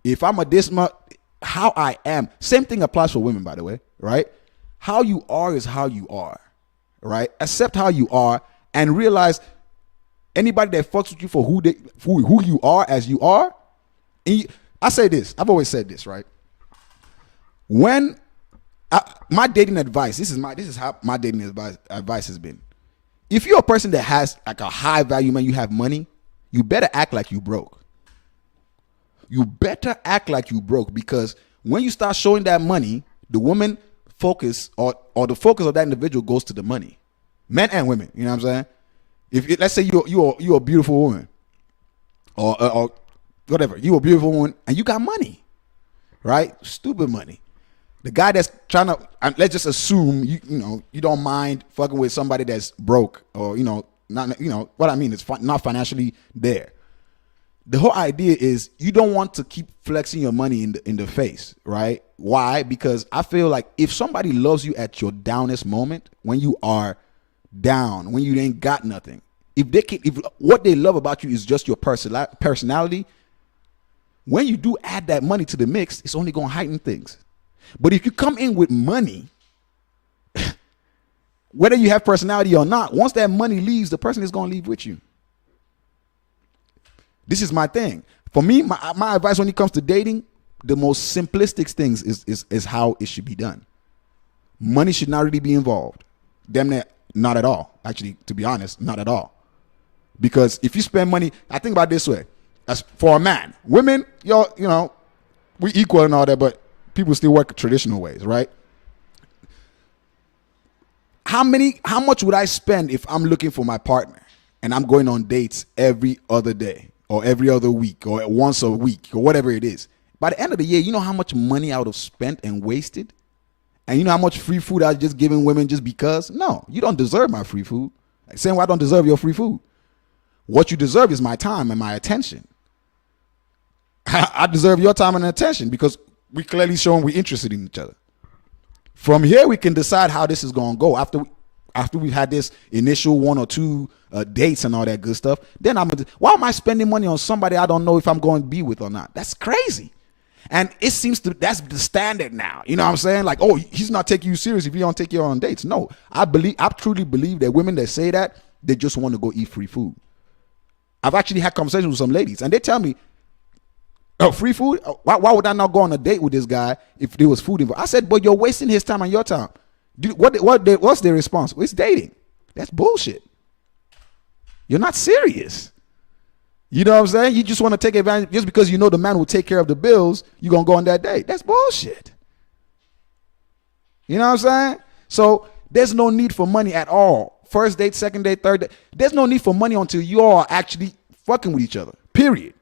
If I'm how I am, same thing applies for women, by the way, right? How you are is how you are, right? Accept how you are and realize anybody that fucks with you for who you are as you are. I say this, I've always said this, right? When my dating advice, this is how my dating advice has been. If you're a person that has like a high value man, you have money, you better act like you broke. You better act like you broke, because when you start showing that money, the woman focus or the focus of that individual goes to the money. Men and women, you know what I'm saying? If let's say you're a beautiful woman, or whatever, you're a beautiful woman and you got money, right? Stupid money. The guy that's trying to, let's just assume you don't mind fucking with somebody that's broke, or not, what I mean is not financially there. The whole idea is you don't want to keep flexing your money in the face, right? Why? Because I feel like if somebody loves you at your downest moment, when you are down, when you ain't got nothing, if what they love about you is just your personality, when you do add that money to the mix, it's only going to heighten things. But if you come in with money, whether you have personality or not, once that money leaves, the person is going to leave with you. This is my thing. For me, my advice when it comes to dating, the most simplistic things is how it should be done. Money should not really be involved. Damn near not at all. Actually, to be honest, not at all. Because if you spend money, I think about it this way. As for a man, women, y'all, you know, we equal and all that, but people still work traditional ways, right? How much would I spend if I'm looking for my partner and I'm going on dates every other day or every other week or once a week or whatever it is? By the end of the year, you know how much money I would have spent and wasted? And you know how much free food I was just giving women just because? No, you don't deserve my free food. Same way I don't deserve your free food. What you deserve is my time and my attention. I deserve your time and attention because we clearly showing we're interested in each other. From here, we can decide how this is going to go. After we've had this initial 1 or 2 dates and all that good stuff, then why am I spending money on somebody I don't know if I'm going to be with or not? That's crazy. And it seems that's the standard now. You know what I'm saying? Like, oh, he's not taking you serious if you don't take you on dates. No, I truly believe that women that say that, they just want to go eat free food. I've actually had conversations with some ladies, and they tell me, oh, free food? Why would I not go on a date with this guy if there was food involved? I said, but you're wasting his time and your time. What's their response? It's dating. That's bullshit. You're not serious. You know what I'm saying? You just want to take advantage. Just because you know the man will take care of the bills, you're going to go on that date. That's bullshit. You know what I'm saying? So there's no need for money at all. First date, second date, third date. There's no need for money until you all are actually fucking with each other. Period.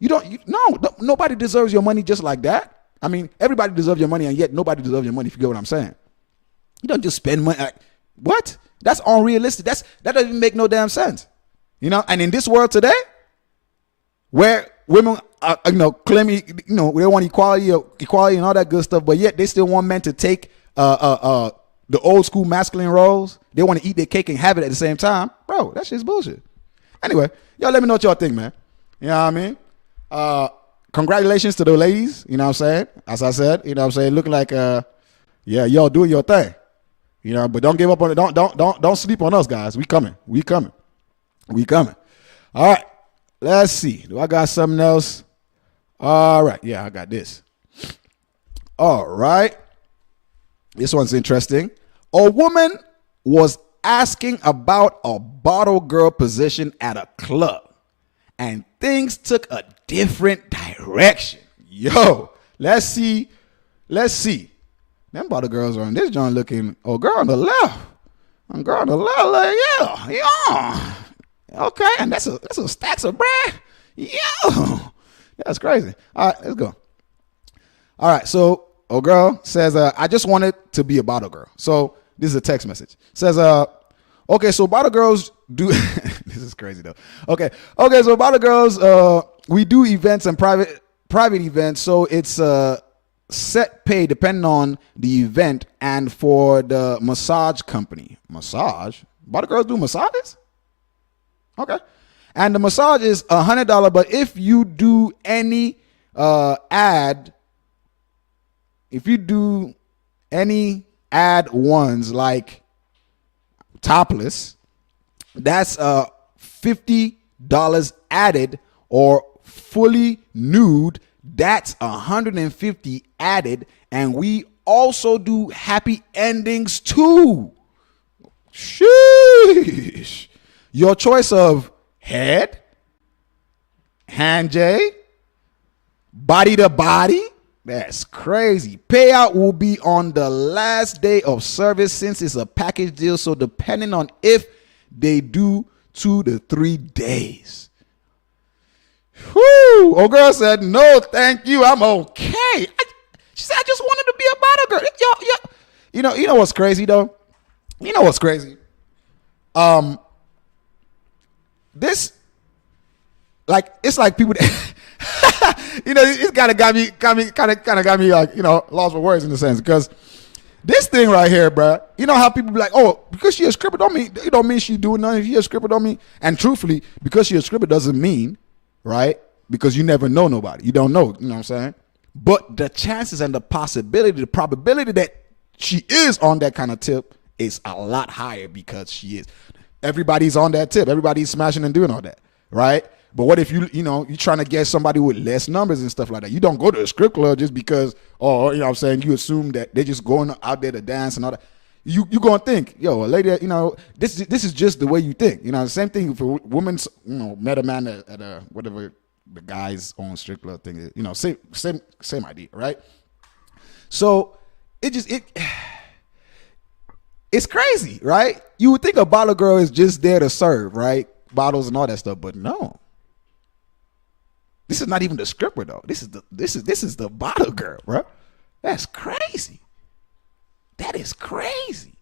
Nobody deserves your money just like that. I mean, everybody deserves your money, and yet nobody deserves your money, if you get what I'm saying. You don't just spend money. What? That's unrealistic. That doesn't even make no damn sense. You know, and in this world today, where women are, claiming, they want equality and all that good stuff, but yet they still want men to take the old school masculine roles. They want to eat their cake and have it at the same time. Bro, that shit's bullshit. Anyway, y'all let me know what y'all think, man. You know what I mean? Congratulations to the ladies, you know what I'm saying? As I said, you know what I'm saying? Looking like, y'all doing your thing. You know, but don't give up on it. Don't sleep on us, guys. We coming. All right. Let's see. Do I got something else? All right. Yeah, I got this. All right. This one's interesting. A woman was asking about a bottle girl position at a club, and things took a different direction. Yo, let's see. Them bottle girls are on this joint looking, girl on the left. Girl on the left, like, yeah. Okay, and that's a stacks of bread. Yo, that's crazy. All right, let's go. All right, so a girl says, I just wanted to be a bottle girl. So this is a text message. Says, okay, so bottle girls do, this is crazy though. Okay, so bottle girls, we do events and private events. So it's set pay depending on the event and for the massage company. Massage? Bottle girls do massages? Okay. And the massage is $100, but if you do any ad ones like topless, that's $50 added, or fully nude, that's $150 added, and we also do happy endings too. Sheesh. Your choice of head, hand J, body to body. That's crazy. Payout will be on the last day of service since it's a package deal. So depending on if they do 2 to 3 days. Whoo! Old girl said, no, thank you. I'm okay. She said, I just wanted to be a bottle girl. Yo. You know what's crazy though? You know what's crazy? This, like, it's like people that, it's kind of got me like, lost for words in a sense, because this thing right here, bro, you know how people be like, oh, because she a stripper don't mean she doing nothing. She a stripper don't mean, and truthfully, because she a stripper doesn't mean, right? Because you never know nobody. You don't know, you know what I'm saying? But the chances and the possibility, the probability that she is on that kind of tip is a lot higher because she is. Everybody's on that tip. Everybody's smashing and doing all that, right? But what if you're trying to get somebody with less numbers and stuff like that? You don't go to a strip club just because, you know what I'm saying, you assume that they're just going out there to dance and all that. You going to think, yo, a lady, this is just the way you think. You know, the same thing for women, met a man at a, whatever the guy's own strip club thing is. You know, same idea, right? So it's crazy, right? You would think a bottle girl is just there to serve, right? Bottles and all that stuff, but no. This is not even the stripper though. This is the bottle girl, bro. That's crazy. That is crazy.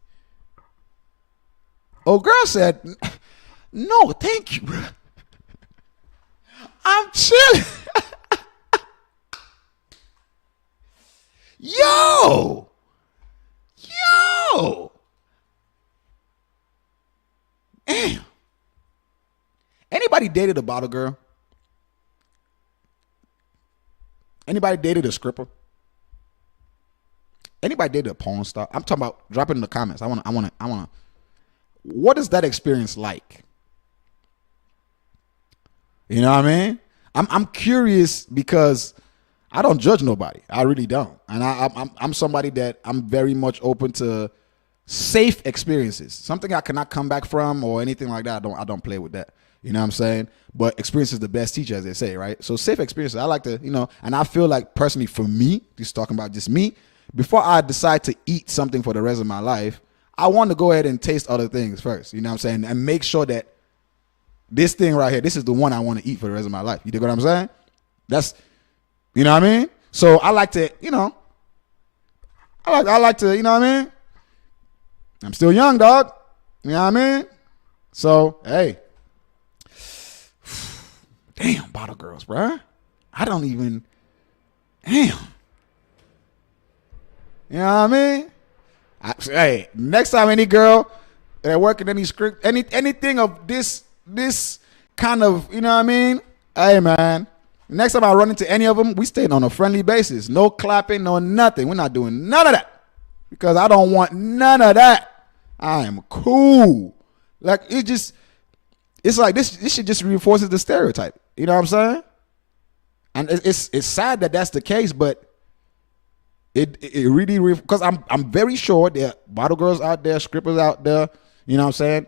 Oh, girl said, no, thank you, bro. I'm chilling. Yo. Damn. Anybody dated a bottle girl? Anybody dated a stripper? Anybody dated a porn star? I'm talking about, drop it in the comments. I wanna. What is that experience like? You know what I mean? I'm curious because I don't judge nobody. I really don't. And I'm somebody that I'm very much open to safe experiences. Something I cannot come back from or anything like that. I don't play with that. You know what I'm saying? But experience is the best teacher, as they say, right? So safe experiences, I like to, and I feel like personally for me, just talking about just me, before I decide to eat something for the rest of my life, I want to go ahead and taste other things first. You know what I'm saying? And make sure that this thing right here, this is the one I want to eat for the rest of my life. You dig what I'm saying? That's, you know what I mean? So I like to, I like to, you know what I mean? I'm still young, dog. You know what I mean? So, hey. Damn, bottle girls, bruh. I don't even, damn. You know what I mean? Hey, next time any girl that work in any script, anything of this kind of, you know what I mean? Hey, man. Next time I run into any of them, we staying on a friendly basis. No clapping, no nothing. We're not doing none of that because I don't want none of that. I am cool. Like, it's like this shit just reinforces the stereotype. You know what I'm saying? And it's sad that that's the case, but it really, because I'm very sure there are bottle girls out there, strippers out there, you know what I'm saying,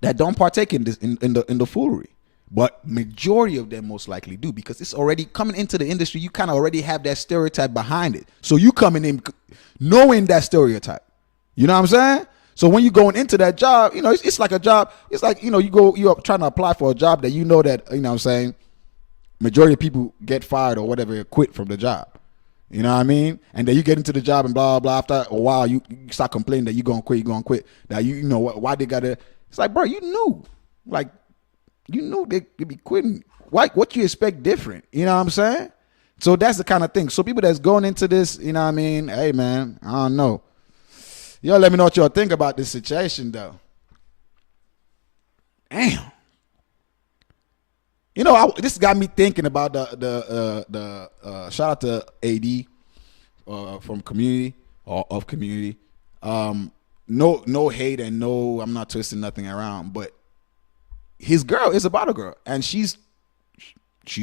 that don't partake in this in the foolery. But majority of them most likely do, because it's already coming into the industry. You kind of already have that stereotype behind it. So you coming in knowing that stereotype. You know what I'm saying? So when you're going into that job, it's like a job. It's like, you're trying to apply for a job that that, you know what I'm saying, majority of people get fired or whatever, quit from the job. You know what I mean? And then you get into the job and blah, blah, blah. After a while, you start complaining that you're going to quit. That why they got to, it's like, bro, you knew they'd be quitting. Why? What you expect different? You know what I'm saying? So that's the kind of thing. So people that's going into this, you know what I mean? Hey, man, I don't know. Y'all let me know what y'all think about this situation, though. Damn. This got me thinking about the shout out to AD from Community or of Community. No hate and no, I'm not twisting nothing around, but his girl is a bottle girl and she's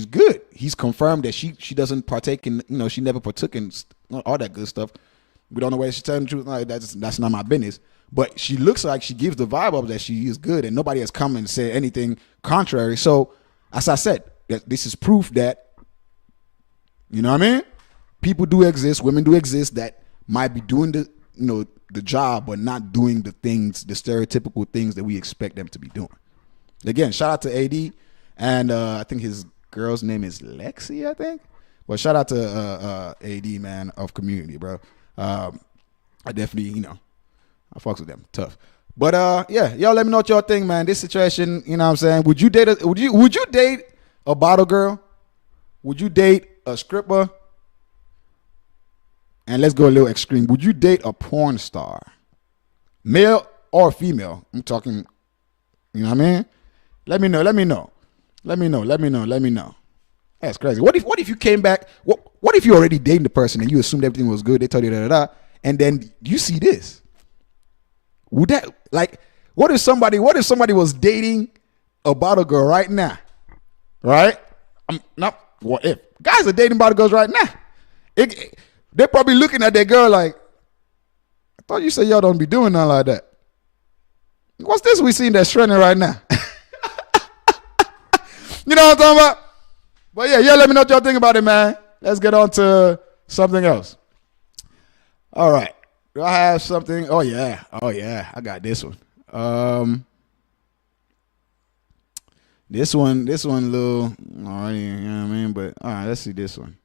good. He's confirmed that she doesn't partake in, she never partook in all that good stuff. We don't know whether she's telling the truth. No, that's not my business. But she looks like she gives the vibe of that she is good, and nobody has come and said anything contrary. So, as I said, this is proof that, you know what I mean? People do exist, women do exist that might be doing the job, but not doing the things, the stereotypical things that we expect them to be doing. Again, shout out to AD, and I think his girl's name is Lexi, I think. But shout out to AD, man, of Community, bro. I definitely, I fucks with them. Tough. But yeah, y'all let me know what y'all think, man. This situation, you know what I'm saying? Would you date a bottle girl? Would you date a stripper? And let's go a little extreme. Would you date a porn star? Male or female? I'm talking, you know what I mean? Let me know. That's crazy. What if you came back? What if you already dating the person and you assumed everything was good? They told you and then you see this. Would that, like, what if somebody was dating a bottle girl right now, right? I'm not what if guys are dating body girls right now. They're probably looking at their girl like, I thought you said y'all don't be doing nothing like that. What's this we seen that's trending right now? You know what I'm talking about? But yeah, let me know what y'all think about it, man. Let's get on to something else. All right. Do I have something? Oh yeah, I got this one. This one, little, alright, you know what I mean? But all right, let's see this one.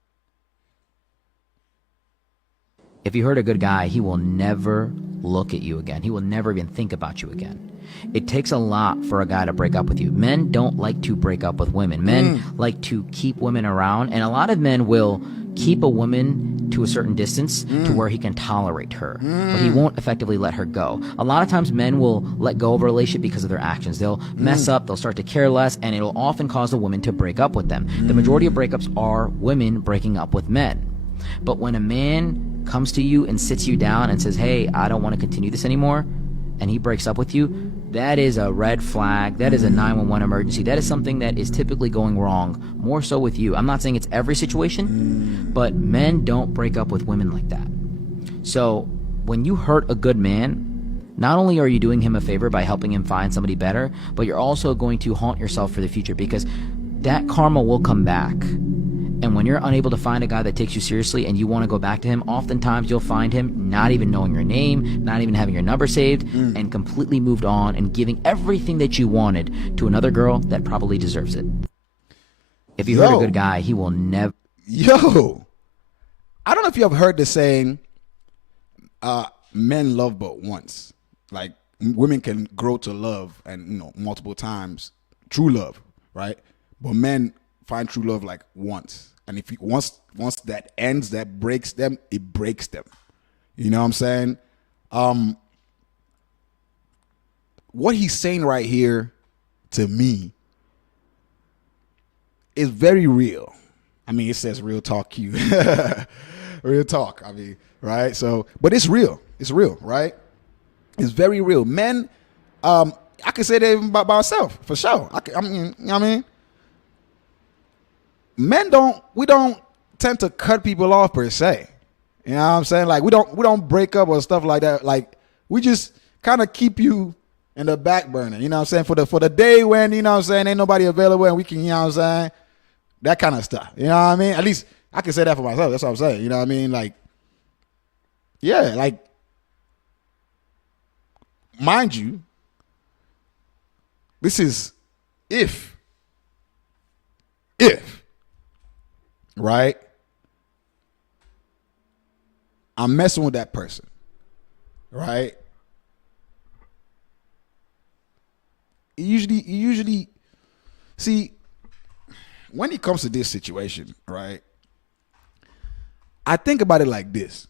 If you hurt a good guy, he will never look at you again. He will never even think about you again. It takes a lot for a guy to break up with you. Men don't like to break up with women. Men like to keep women around, and a lot of men will keep a woman to a certain distance to where he can tolerate her, but he won't effectively let her go. A lot of times men will let go of a relationship because of their actions. They'll mess up, they'll start to care less, and it'll often cause the woman to break up with them. The majority of breakups are women breaking up with men. But when a man comes to you and sits you down and says, hey, I don't want to continue this anymore, and he breaks up with you, that is a red flag. That is a 911 emergency. That is something that is typically going wrong, more so with you. I'm not saying it's every situation, but men don't break up with women like that. So when you hurt a good man, not only are you doing him a favor by helping him find somebody better, but you're also going to haunt yourself for the future, because that karma will come back. And when you're unable to find a guy that takes you seriously and you want to go back to him, oftentimes you'll find him not even knowing your name, not even having your number saved, and completely moved on and giving everything that you wanted to another girl that probably deserves it. If you hurt a good guy, he will never... Yo! I don't know if you have heard the saying, men love but once. Like, women can grow to love and, multiple times. True love, right? But men find true love like once, and if once that ends, that breaks them, it breaks them. You know what I'm saying? What he's saying right here to me is very real. I mean, it says real talk, Q. Real talk. I mean, right? So, but it's real. It's real, right? It's very real. Men, I can say that even by myself for sure. I mean, you know what I mean? Men we don't tend to cut people off per se. You know what I'm saying? Like we don't break up or stuff like that. Like we just kind of keep you in the back burner. You know what I'm saying? For the day when, you know what I'm saying, ain't nobody available and we can, you know what I'm saying? That kind of stuff. You know what I mean? At least I can say that for myself. That's what I'm saying. You know what I mean? Like, yeah, like, mind you, this is if, right, I'm messing with that person, right? You usually see, when it comes to this situation, right, I think about it like this.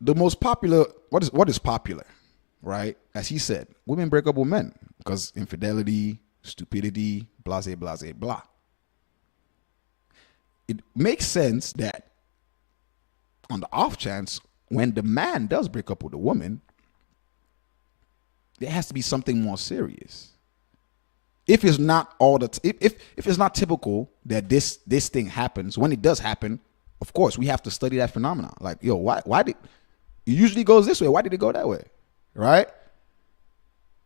The most popular, what is popular, right? As he said, women break up with men because infidelity, stupidity, blah, blah, blah, blah. It makes sense that on the off chance, when the man does break up with a woman, there has to be something more serious. If it's not if it's not typical that this thing happens, when it does happen, of course we have to study that phenomenon. Like, yo, why did it usually goes this way? Why did it go that way? Right?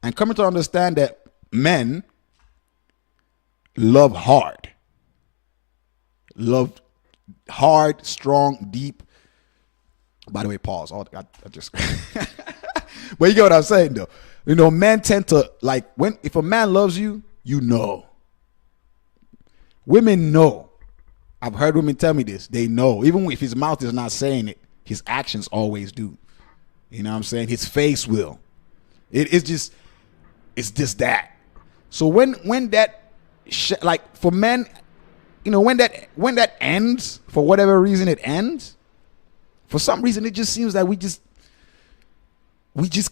And coming to understand that men love hard, strong, deep. By the way, pause. I just, but you get what I'm saying, though. You know, men tend to like if a man loves you, you know. Women know. I've heard women tell me this. They know, even if his mouth is not saying it, his actions always do. You know what I'm saying? His face will. It's just that. So when that like for men, you know, when that ends, for whatever reason it ends, for some reason it just seems that we just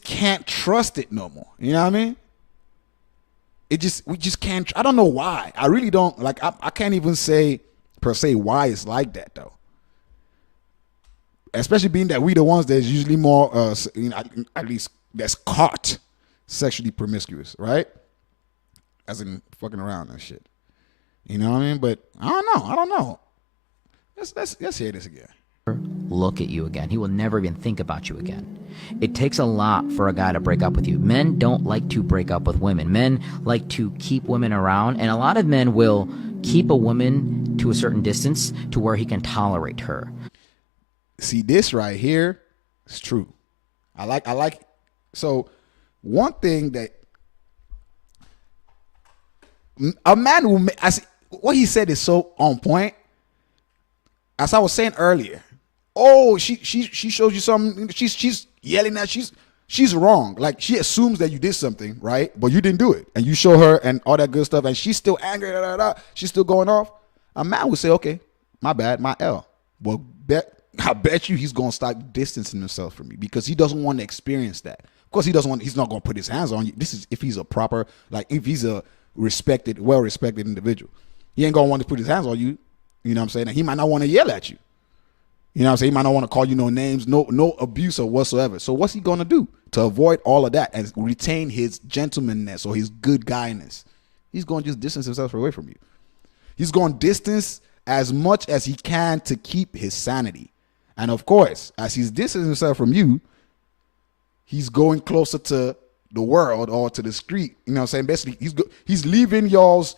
can't trust it no more. You know what I mean? We just can't. I don't know why. I really don't. Like I can't even say per se why it's like that though. Especially being that we the ones that's usually more, you know, at least that's caught sexually promiscuous, right? As in fucking around and shit. You know what I mean? But I don't know. Let's hear this again. Look at you again. He will never even think about you again. It takes a lot for a guy to break up with you. Men don't like to break up with women. Men like to keep women around, and a lot of men will keep a woman to a certain distance to where he can tolerate her. See, this right here is true. I like. So one thing that a man will, what he said is so on point. As I was saying earlier, oh, she shows you something. She's yelling at. She's wrong. Like, she assumes that you did something, right? But you didn't do it, and you show her and all that good stuff, and she's still angry. She's still going off. A man would say, okay, my bad, my L. Well, I bet you he's gonna start distancing himself from me because he doesn't want to experience that. Of course, he's not gonna put his hands on you. This is if he's a proper, like, if he's a respected, well-respected individual. He ain't gonna want to put his hands on you. You know what I'm saying? And he might not want to yell at you. You know what I'm saying? He might not want to call you no names, no abuse or whatsoever. So what's he going to do to avoid all of that and retain his gentlemanness or his good guyness? He's going to just distance himself away from you. He's going to distance as much as he can to keep his sanity. And of course, as he's distancing himself from you, he's going closer to the world or to the street. You know what I'm saying? Basically, he's leaving y'all's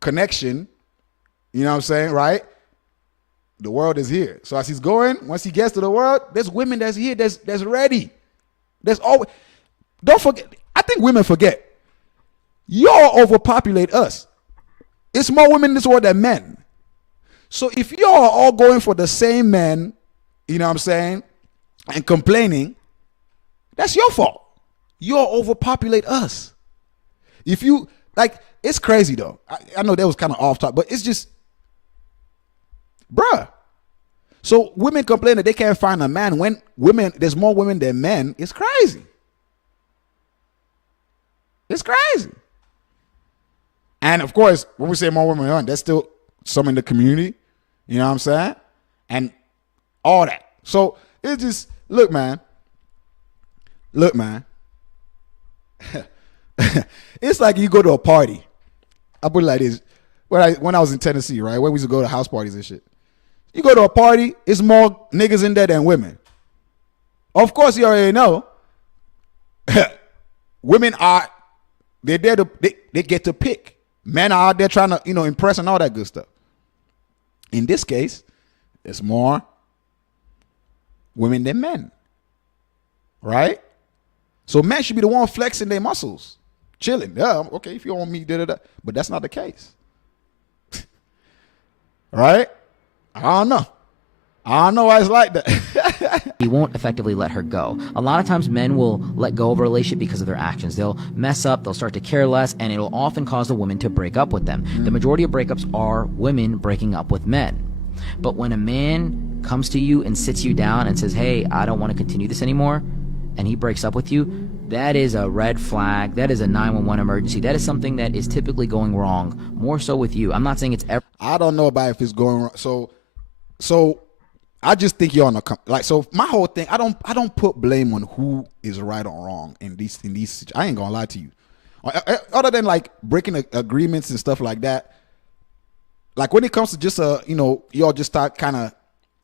connection. You know what I'm saying, right? The world is here. So as he's going, once he gets to the world, there's women that's here, that's ready. There's always, don't forget, I think women forget. Y'all overpopulate us. It's more women in this world than men. So if y'all are all going for the same men, you know what I'm saying, and complaining, that's your fault. Y'all overpopulate us. If you, like, it's crazy though. I know that was kind of off top, but it's just, bruh. So women complain that they can't find a man when there's more women than men. It's crazy. It's crazy. And of course, when we say more women than men, there's still some in the community. You know what I'm saying? And all that. So it's just, look, man. It's like you go to a party. I put it like this. When I was in Tennessee, right? When we used to go to house parties and shit. You go to a party, it's more niggas in there than women. Of course, you already know. Women they're there they get to pick. Men are out there trying to, impress and all that good stuff. In this case, it's more women than men. Right? So men should be the one flexing their muscles. Chilling. Yeah, okay, if you want me, da-da-da. But that's not the case. Right? I don't know why it's like that. He won't effectively let her go. A lot of times men will let go of a relationship because of their actions. They'll mess up, they'll start to care less, and it'll often cause the woman to break up with them. The majority of breakups are women breaking up with men. But when a man comes to you and sits you down and says, hey, I don't want to continue this anymore, and he breaks up with you, that is a red flag. That is a 911 emergency. That is something that is typically going wrong, more so with you. I'm not saying it's ever. I don't know about if it's going wrong. So I just think you're on a, so my whole thing, I don't put blame on who is right or wrong in these I ain't gonna lie to you. Other than like breaking agreements and stuff like that, like when it comes to just y'all just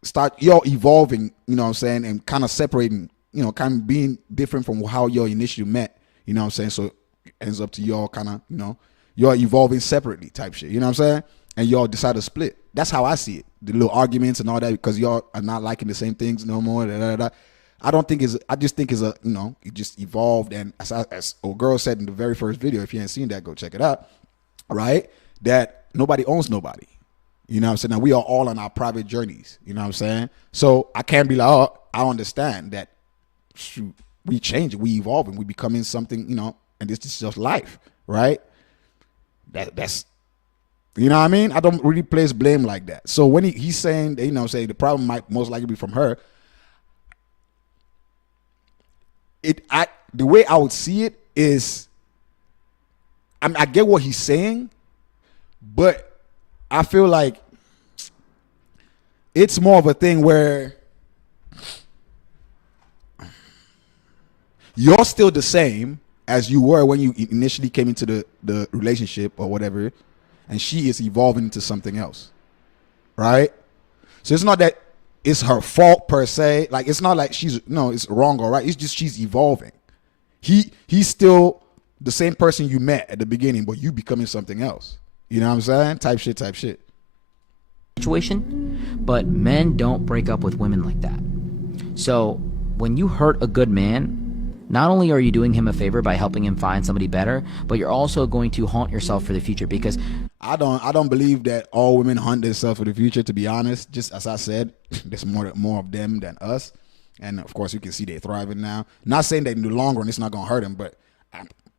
start y'all evolving, you know what I'm saying, and kind of separating, kind of being different from how y'all initially met, you know what I'm saying. So it ends up to y'all kind of, y'all evolving separately type shit, you know what I'm saying, and y'all decide to split. That's how I see it. The little arguments and all that because y'all are not liking the same things no more. I don't think I just think it just evolved. And as a girl said in the very first video, if you ain't seen that, go check it out. Right? That nobody owns nobody. You know what I'm saying? Now we are all on our private journeys. You know what I'm saying? So I can't be like, oh, I understand that. Shoot, we change it, we evolve, and we becoming something, and this is just life, right? That's. You know what I mean? I don't really place blame like that. So when he's saying, the problem might most likely be from her. The way I would see it is, I get what he's saying, but I feel like it's more of a thing where you're still the same, as you were when you initially came into the relationship or whatever, and she is evolving into something else, right? So it's not that it's her fault per se. Like, it's not like it's wrong or right. It's just she's evolving. He's still the same person you met at the beginning, but you becoming something else. You know what I'm saying? Type shit. Situation, but men don't break up with women like that. So when you hurt a good man, not only are you doing him a favor by helping him find somebody better, but you're also going to haunt yourself for the future, because I don't believe that all women hunt themselves for the future, to be honest. Just as I said, there's more of them than us. And of course you can see they're thriving now. Not saying that in the long run it's not gonna hurt them, but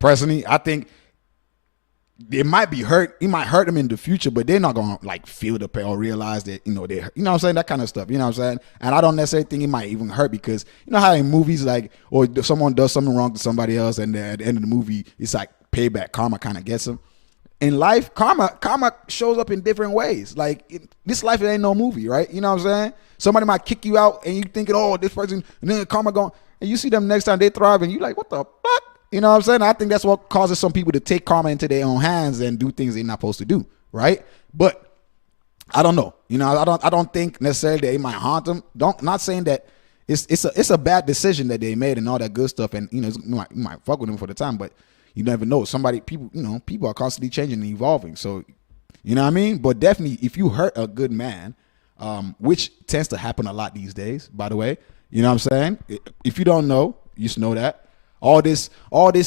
personally I think it might be hurt. It might hurt them in the future, but they're not gonna like feel the pain or realize that they, you know what I'm saying, that kind of stuff. You know what I'm saying? And I don't necessarily think it might even hurt, because you know how in movies, like, or someone does something wrong to somebody else, and at the end of the movie, it's like payback, karma kind of gets them. In life, karma shows up in different ways. Like this life, it ain't no movie, right? You know what I'm saying? Somebody might kick you out, and you thinking, oh, this person, and then karma going, and you see them next time they thrive, and you like, what the fuck? You know what I'm saying? I think that's what causes some people to take karma into their own hands and do things they're not supposed to do, right? But I don't know. You know, I don't think necessarily that it might haunt them. Not saying that it's a bad decision that they made and all that good stuff, and you know, you might fuck with them for the time, but you never know. People are constantly changing and evolving. So, you know what I mean? But definitely, if you hurt a good man, which tends to happen a lot these days, by the way, you know what I'm saying? If you don't know, you just know that. All this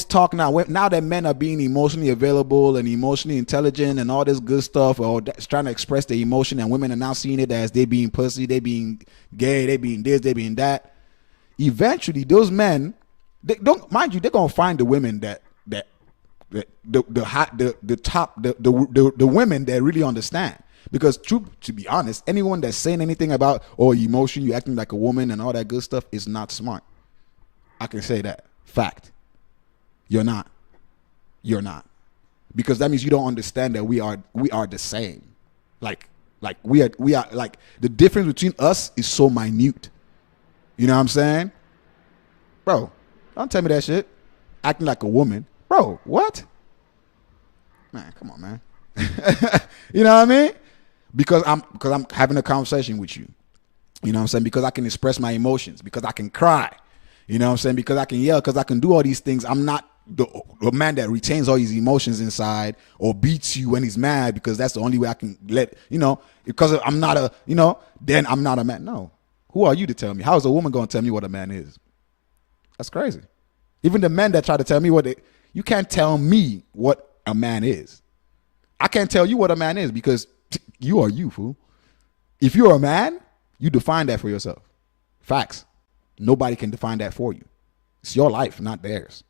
talk now that men are being emotionally available and emotionally intelligent and all this good stuff, or trying to express their emotion, and women are now seeing it as they being pussy, they being gay, they being this, they being that. Eventually, those men, they're gonna find the women the women that really understand. Because to be honest, anyone that's saying anything about emotion, you acting like a woman and all that good stuff is not smart. I can say that. Fact. You're not. Because that means you don't understand that we are the same. Like we are like, the difference between us is so minute. You know what I'm saying? Bro, don't tell me that shit. Acting like a woman. Bro, what? Man, come on, man. You know what I mean? Because I'm having a conversation with you. You know what I'm saying? Because I can express my emotions, because I can cry. You know what I'm saying? Because I can yell, because I can do all these things. I'm not the man that retains all his emotions inside or beats you when he's mad, because that's the only way I can because I'm not then I'm not a man. No. Who are you to tell me? How is a woman going to tell me what a man is? That's crazy. Even the men that try to tell me you can't tell me what a man is. I can't tell you what a man is, because you are you, fool. If you're a man, you define that for yourself. Facts. Nobody can define that for you. It's your life, not theirs.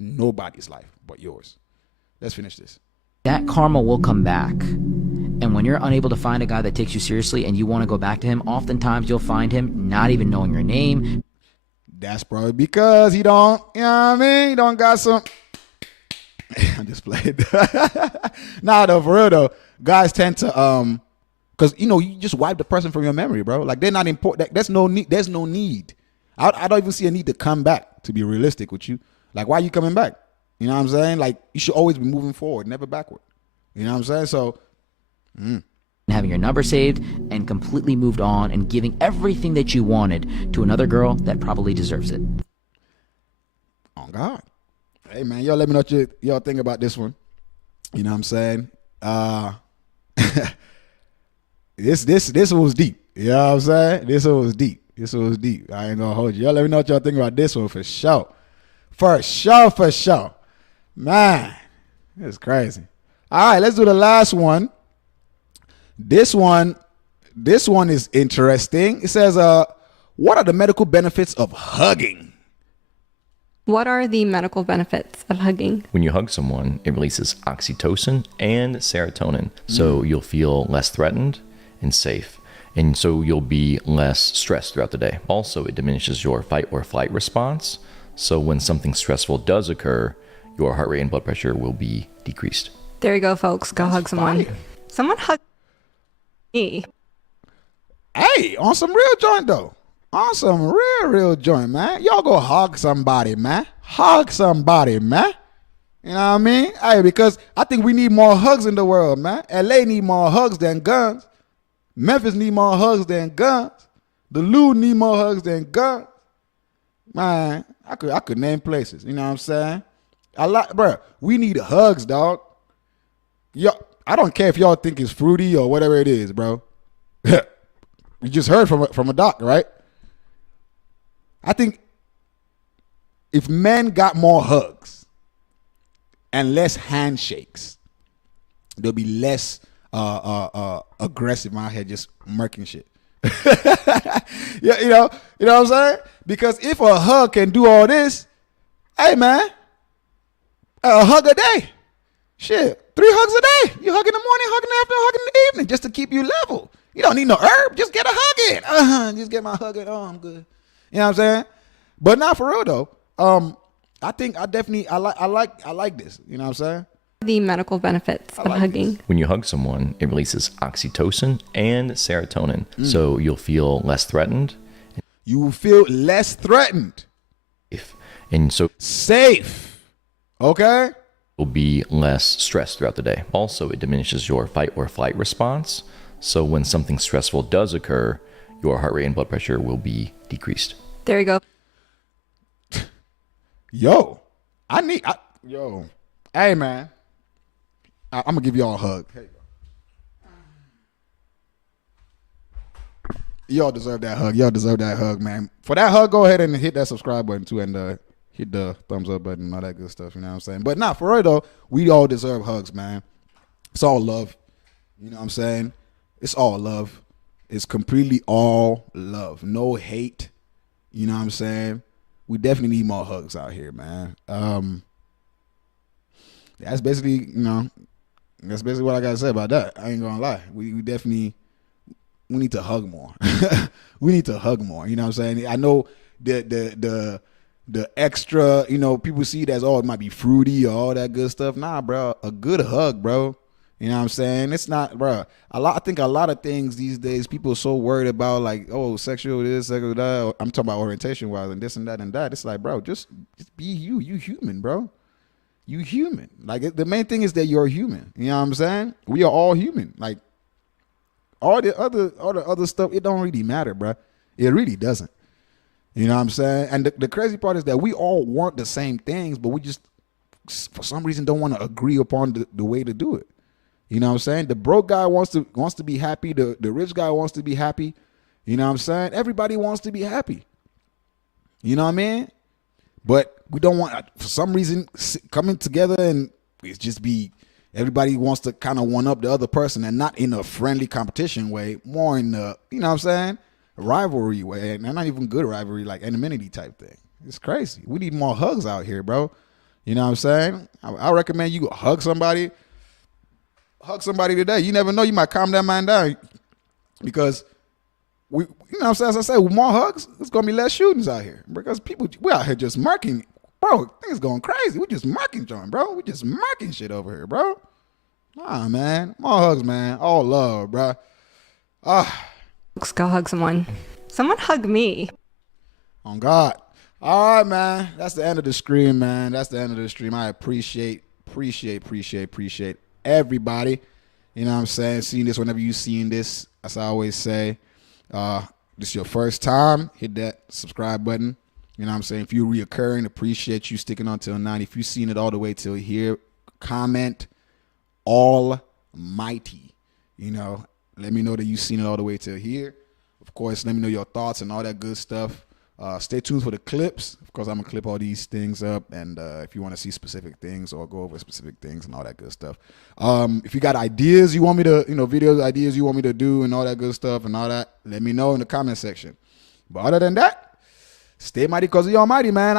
Nobody's life but yours. Let's finish this. that karma will come back. And when you're unable to find a guy that takes you seriously and you want to go back to him, oftentimes you'll find him not even knowing your name. That's probably because he don't, you know what I mean? He don't got some. I just played. Nah, though, for real though, guys tend to, because you just wipe the person from your memory, bro. Like, they're not important. There's no need. There's no need. I don't even see a need to come back, to be realistic with you. Like, why are you coming back? You know what I'm saying? Like, you should always be moving forward, never backward. You know what I'm saying? So, having your number saved and completely moved on and giving everything that you wanted to another girl that probably deserves it. Oh God. Hey man, y'all let me know what y'all think about this one. You know what I'm saying? This one was deep. You know what I'm saying? This one was deep. I ain't gonna hold you. Y'all let me know what y'all think about this one for sure. For sure. Man, it's crazy. All right, let's do the last one. This one is interesting. It says, what are the medical benefits of hugging? What are the medical benefits of hugging? When you hug someone, it releases oxytocin and serotonin. So you'll feel less threatened and safe. And so you'll be less stressed throughout the day. Also, it diminishes your fight or flight response. So when something stressful does occur, your heart rate and blood pressure will be decreased. There you go, folks. Go hug someone. Fire. Someone hug me. Hey, on some real joint though. on some real joint, man. Y'all go hug somebody, man. Hug somebody, man. You know what I mean? Hey, because I think we need more hugs in the world, man. LA need more hugs than guns. Memphis need more hugs than guns. The Lou need more hugs than guns. Man, I could name places. You know what I'm saying? Bro, we need hugs, dog. I don't care if y'all think it's fruity or whatever it is, bro. We just heard from a doctor, right? I think if men got more hugs and less handshakes, they'll be less aggressive out here just murking shit. Yeah, you know what I'm saying? Because if a hug can do all this, hey man, a hug a day. Shit, 3 hugs a day. You hug in the morning, hug in the afternoon, hug in the evening, just to keep you level. You don't need no herb. Just get a hug in. Just get my hug in. Oh, I'm good. You know what I'm saying? But not for real though. I think I like this. You know what I'm saying? The medical benefits of hugging. When you hug someone, it releases oxytocin and serotonin, so you'll feel less threatened. You will feel less threatened. And so safe. Okay? You'll be less stressed throughout the day. Also, it diminishes your fight or flight response. So when something stressful does occur, your heart rate and blood pressure will be decreased. There you go. Hey man, I'm gonna give y'all a hug. Here you go. Y'all deserve that hug. Y'all deserve that hug, man. For that hug, go ahead and hit that subscribe button too, and hit the thumbs up button and all that good stuff. You know what I'm saying? But not for real though. We all deserve hugs, man. It's all love. You know what I'm saying? It's all love. It's completely all love. No hate. You know what I'm saying? We definitely need more hugs out here, man. That's basically, that's basically what I gotta say about that. I ain't gonna lie. We need to hug more. We need to hug more. You know what I'm saying? I know the extra, people see it as, oh, it might be fruity or all that good stuff. Nah, bro, a good hug, bro. You know what I'm saying? It's not, bro. I think a lot of things these days, people are so worried about, like, oh, sexual this, sexual that. I'm talking about orientation wise and this and that and that. It's like, bro, just be you. You human, bro. You human. Like, the main thing is that you're human. You know what I'm saying? We are all human. Like, all the other stuff, it don't really matter, bro. It really doesn't. You know what I'm saying? And the crazy part is that we all want the same things, but we just, for some reason, don't want to agree upon the way to do it. You know what I'm saying? The broke guy wants to be happy. The rich guy wants to be happy. You know what I'm saying? Everybody wants to be happy. You know what I mean? But we don't want, for some reason, coming together and it's just be, everybody wants to kind of one up the other person, and not in a friendly competition way, more in the, you know what I'm saying, rivalry way, and not even good rivalry, like anonymity type thing. It's crazy. We need more hugs out here, bro. You know what I'm saying? I recommend you hug somebody. Hug somebody today. You never know. You might calm that mind down, because we, you know what I'm saying? As I say, with more hugs, it's gonna be less shootings out here, because we out here just marking, bro. Things going crazy. We just marking, John, bro. We just marking shit over here, bro. Nah, man. More hugs, man. All love, bro. Let's go hug someone. Someone hug me. On God. All right, man. That's the end of the stream, man. That's the end of the stream. I appreciate everybody. You know what I'm saying? Seeing this whenever you seen this, as I always say, this is your first time, hit that subscribe button. You know what I'm saying? If you're reoccurring, appreciate you sticking on till 9. If you've seen it all the way till here, comment allmighty. Let me know that you've seen it all the way till here. Of course, let me know your thoughts and all that good stuff. Stay tuned for the clips. Of course, I'm going to clip all these things up. And if you want to see specific things or go over specific things and all that good stuff. If you got ideas you want me to, videos, ideas you want me to do and all that good stuff and all that, let me know in the comment section. But other than that, stay mighty because of the Almighty, man.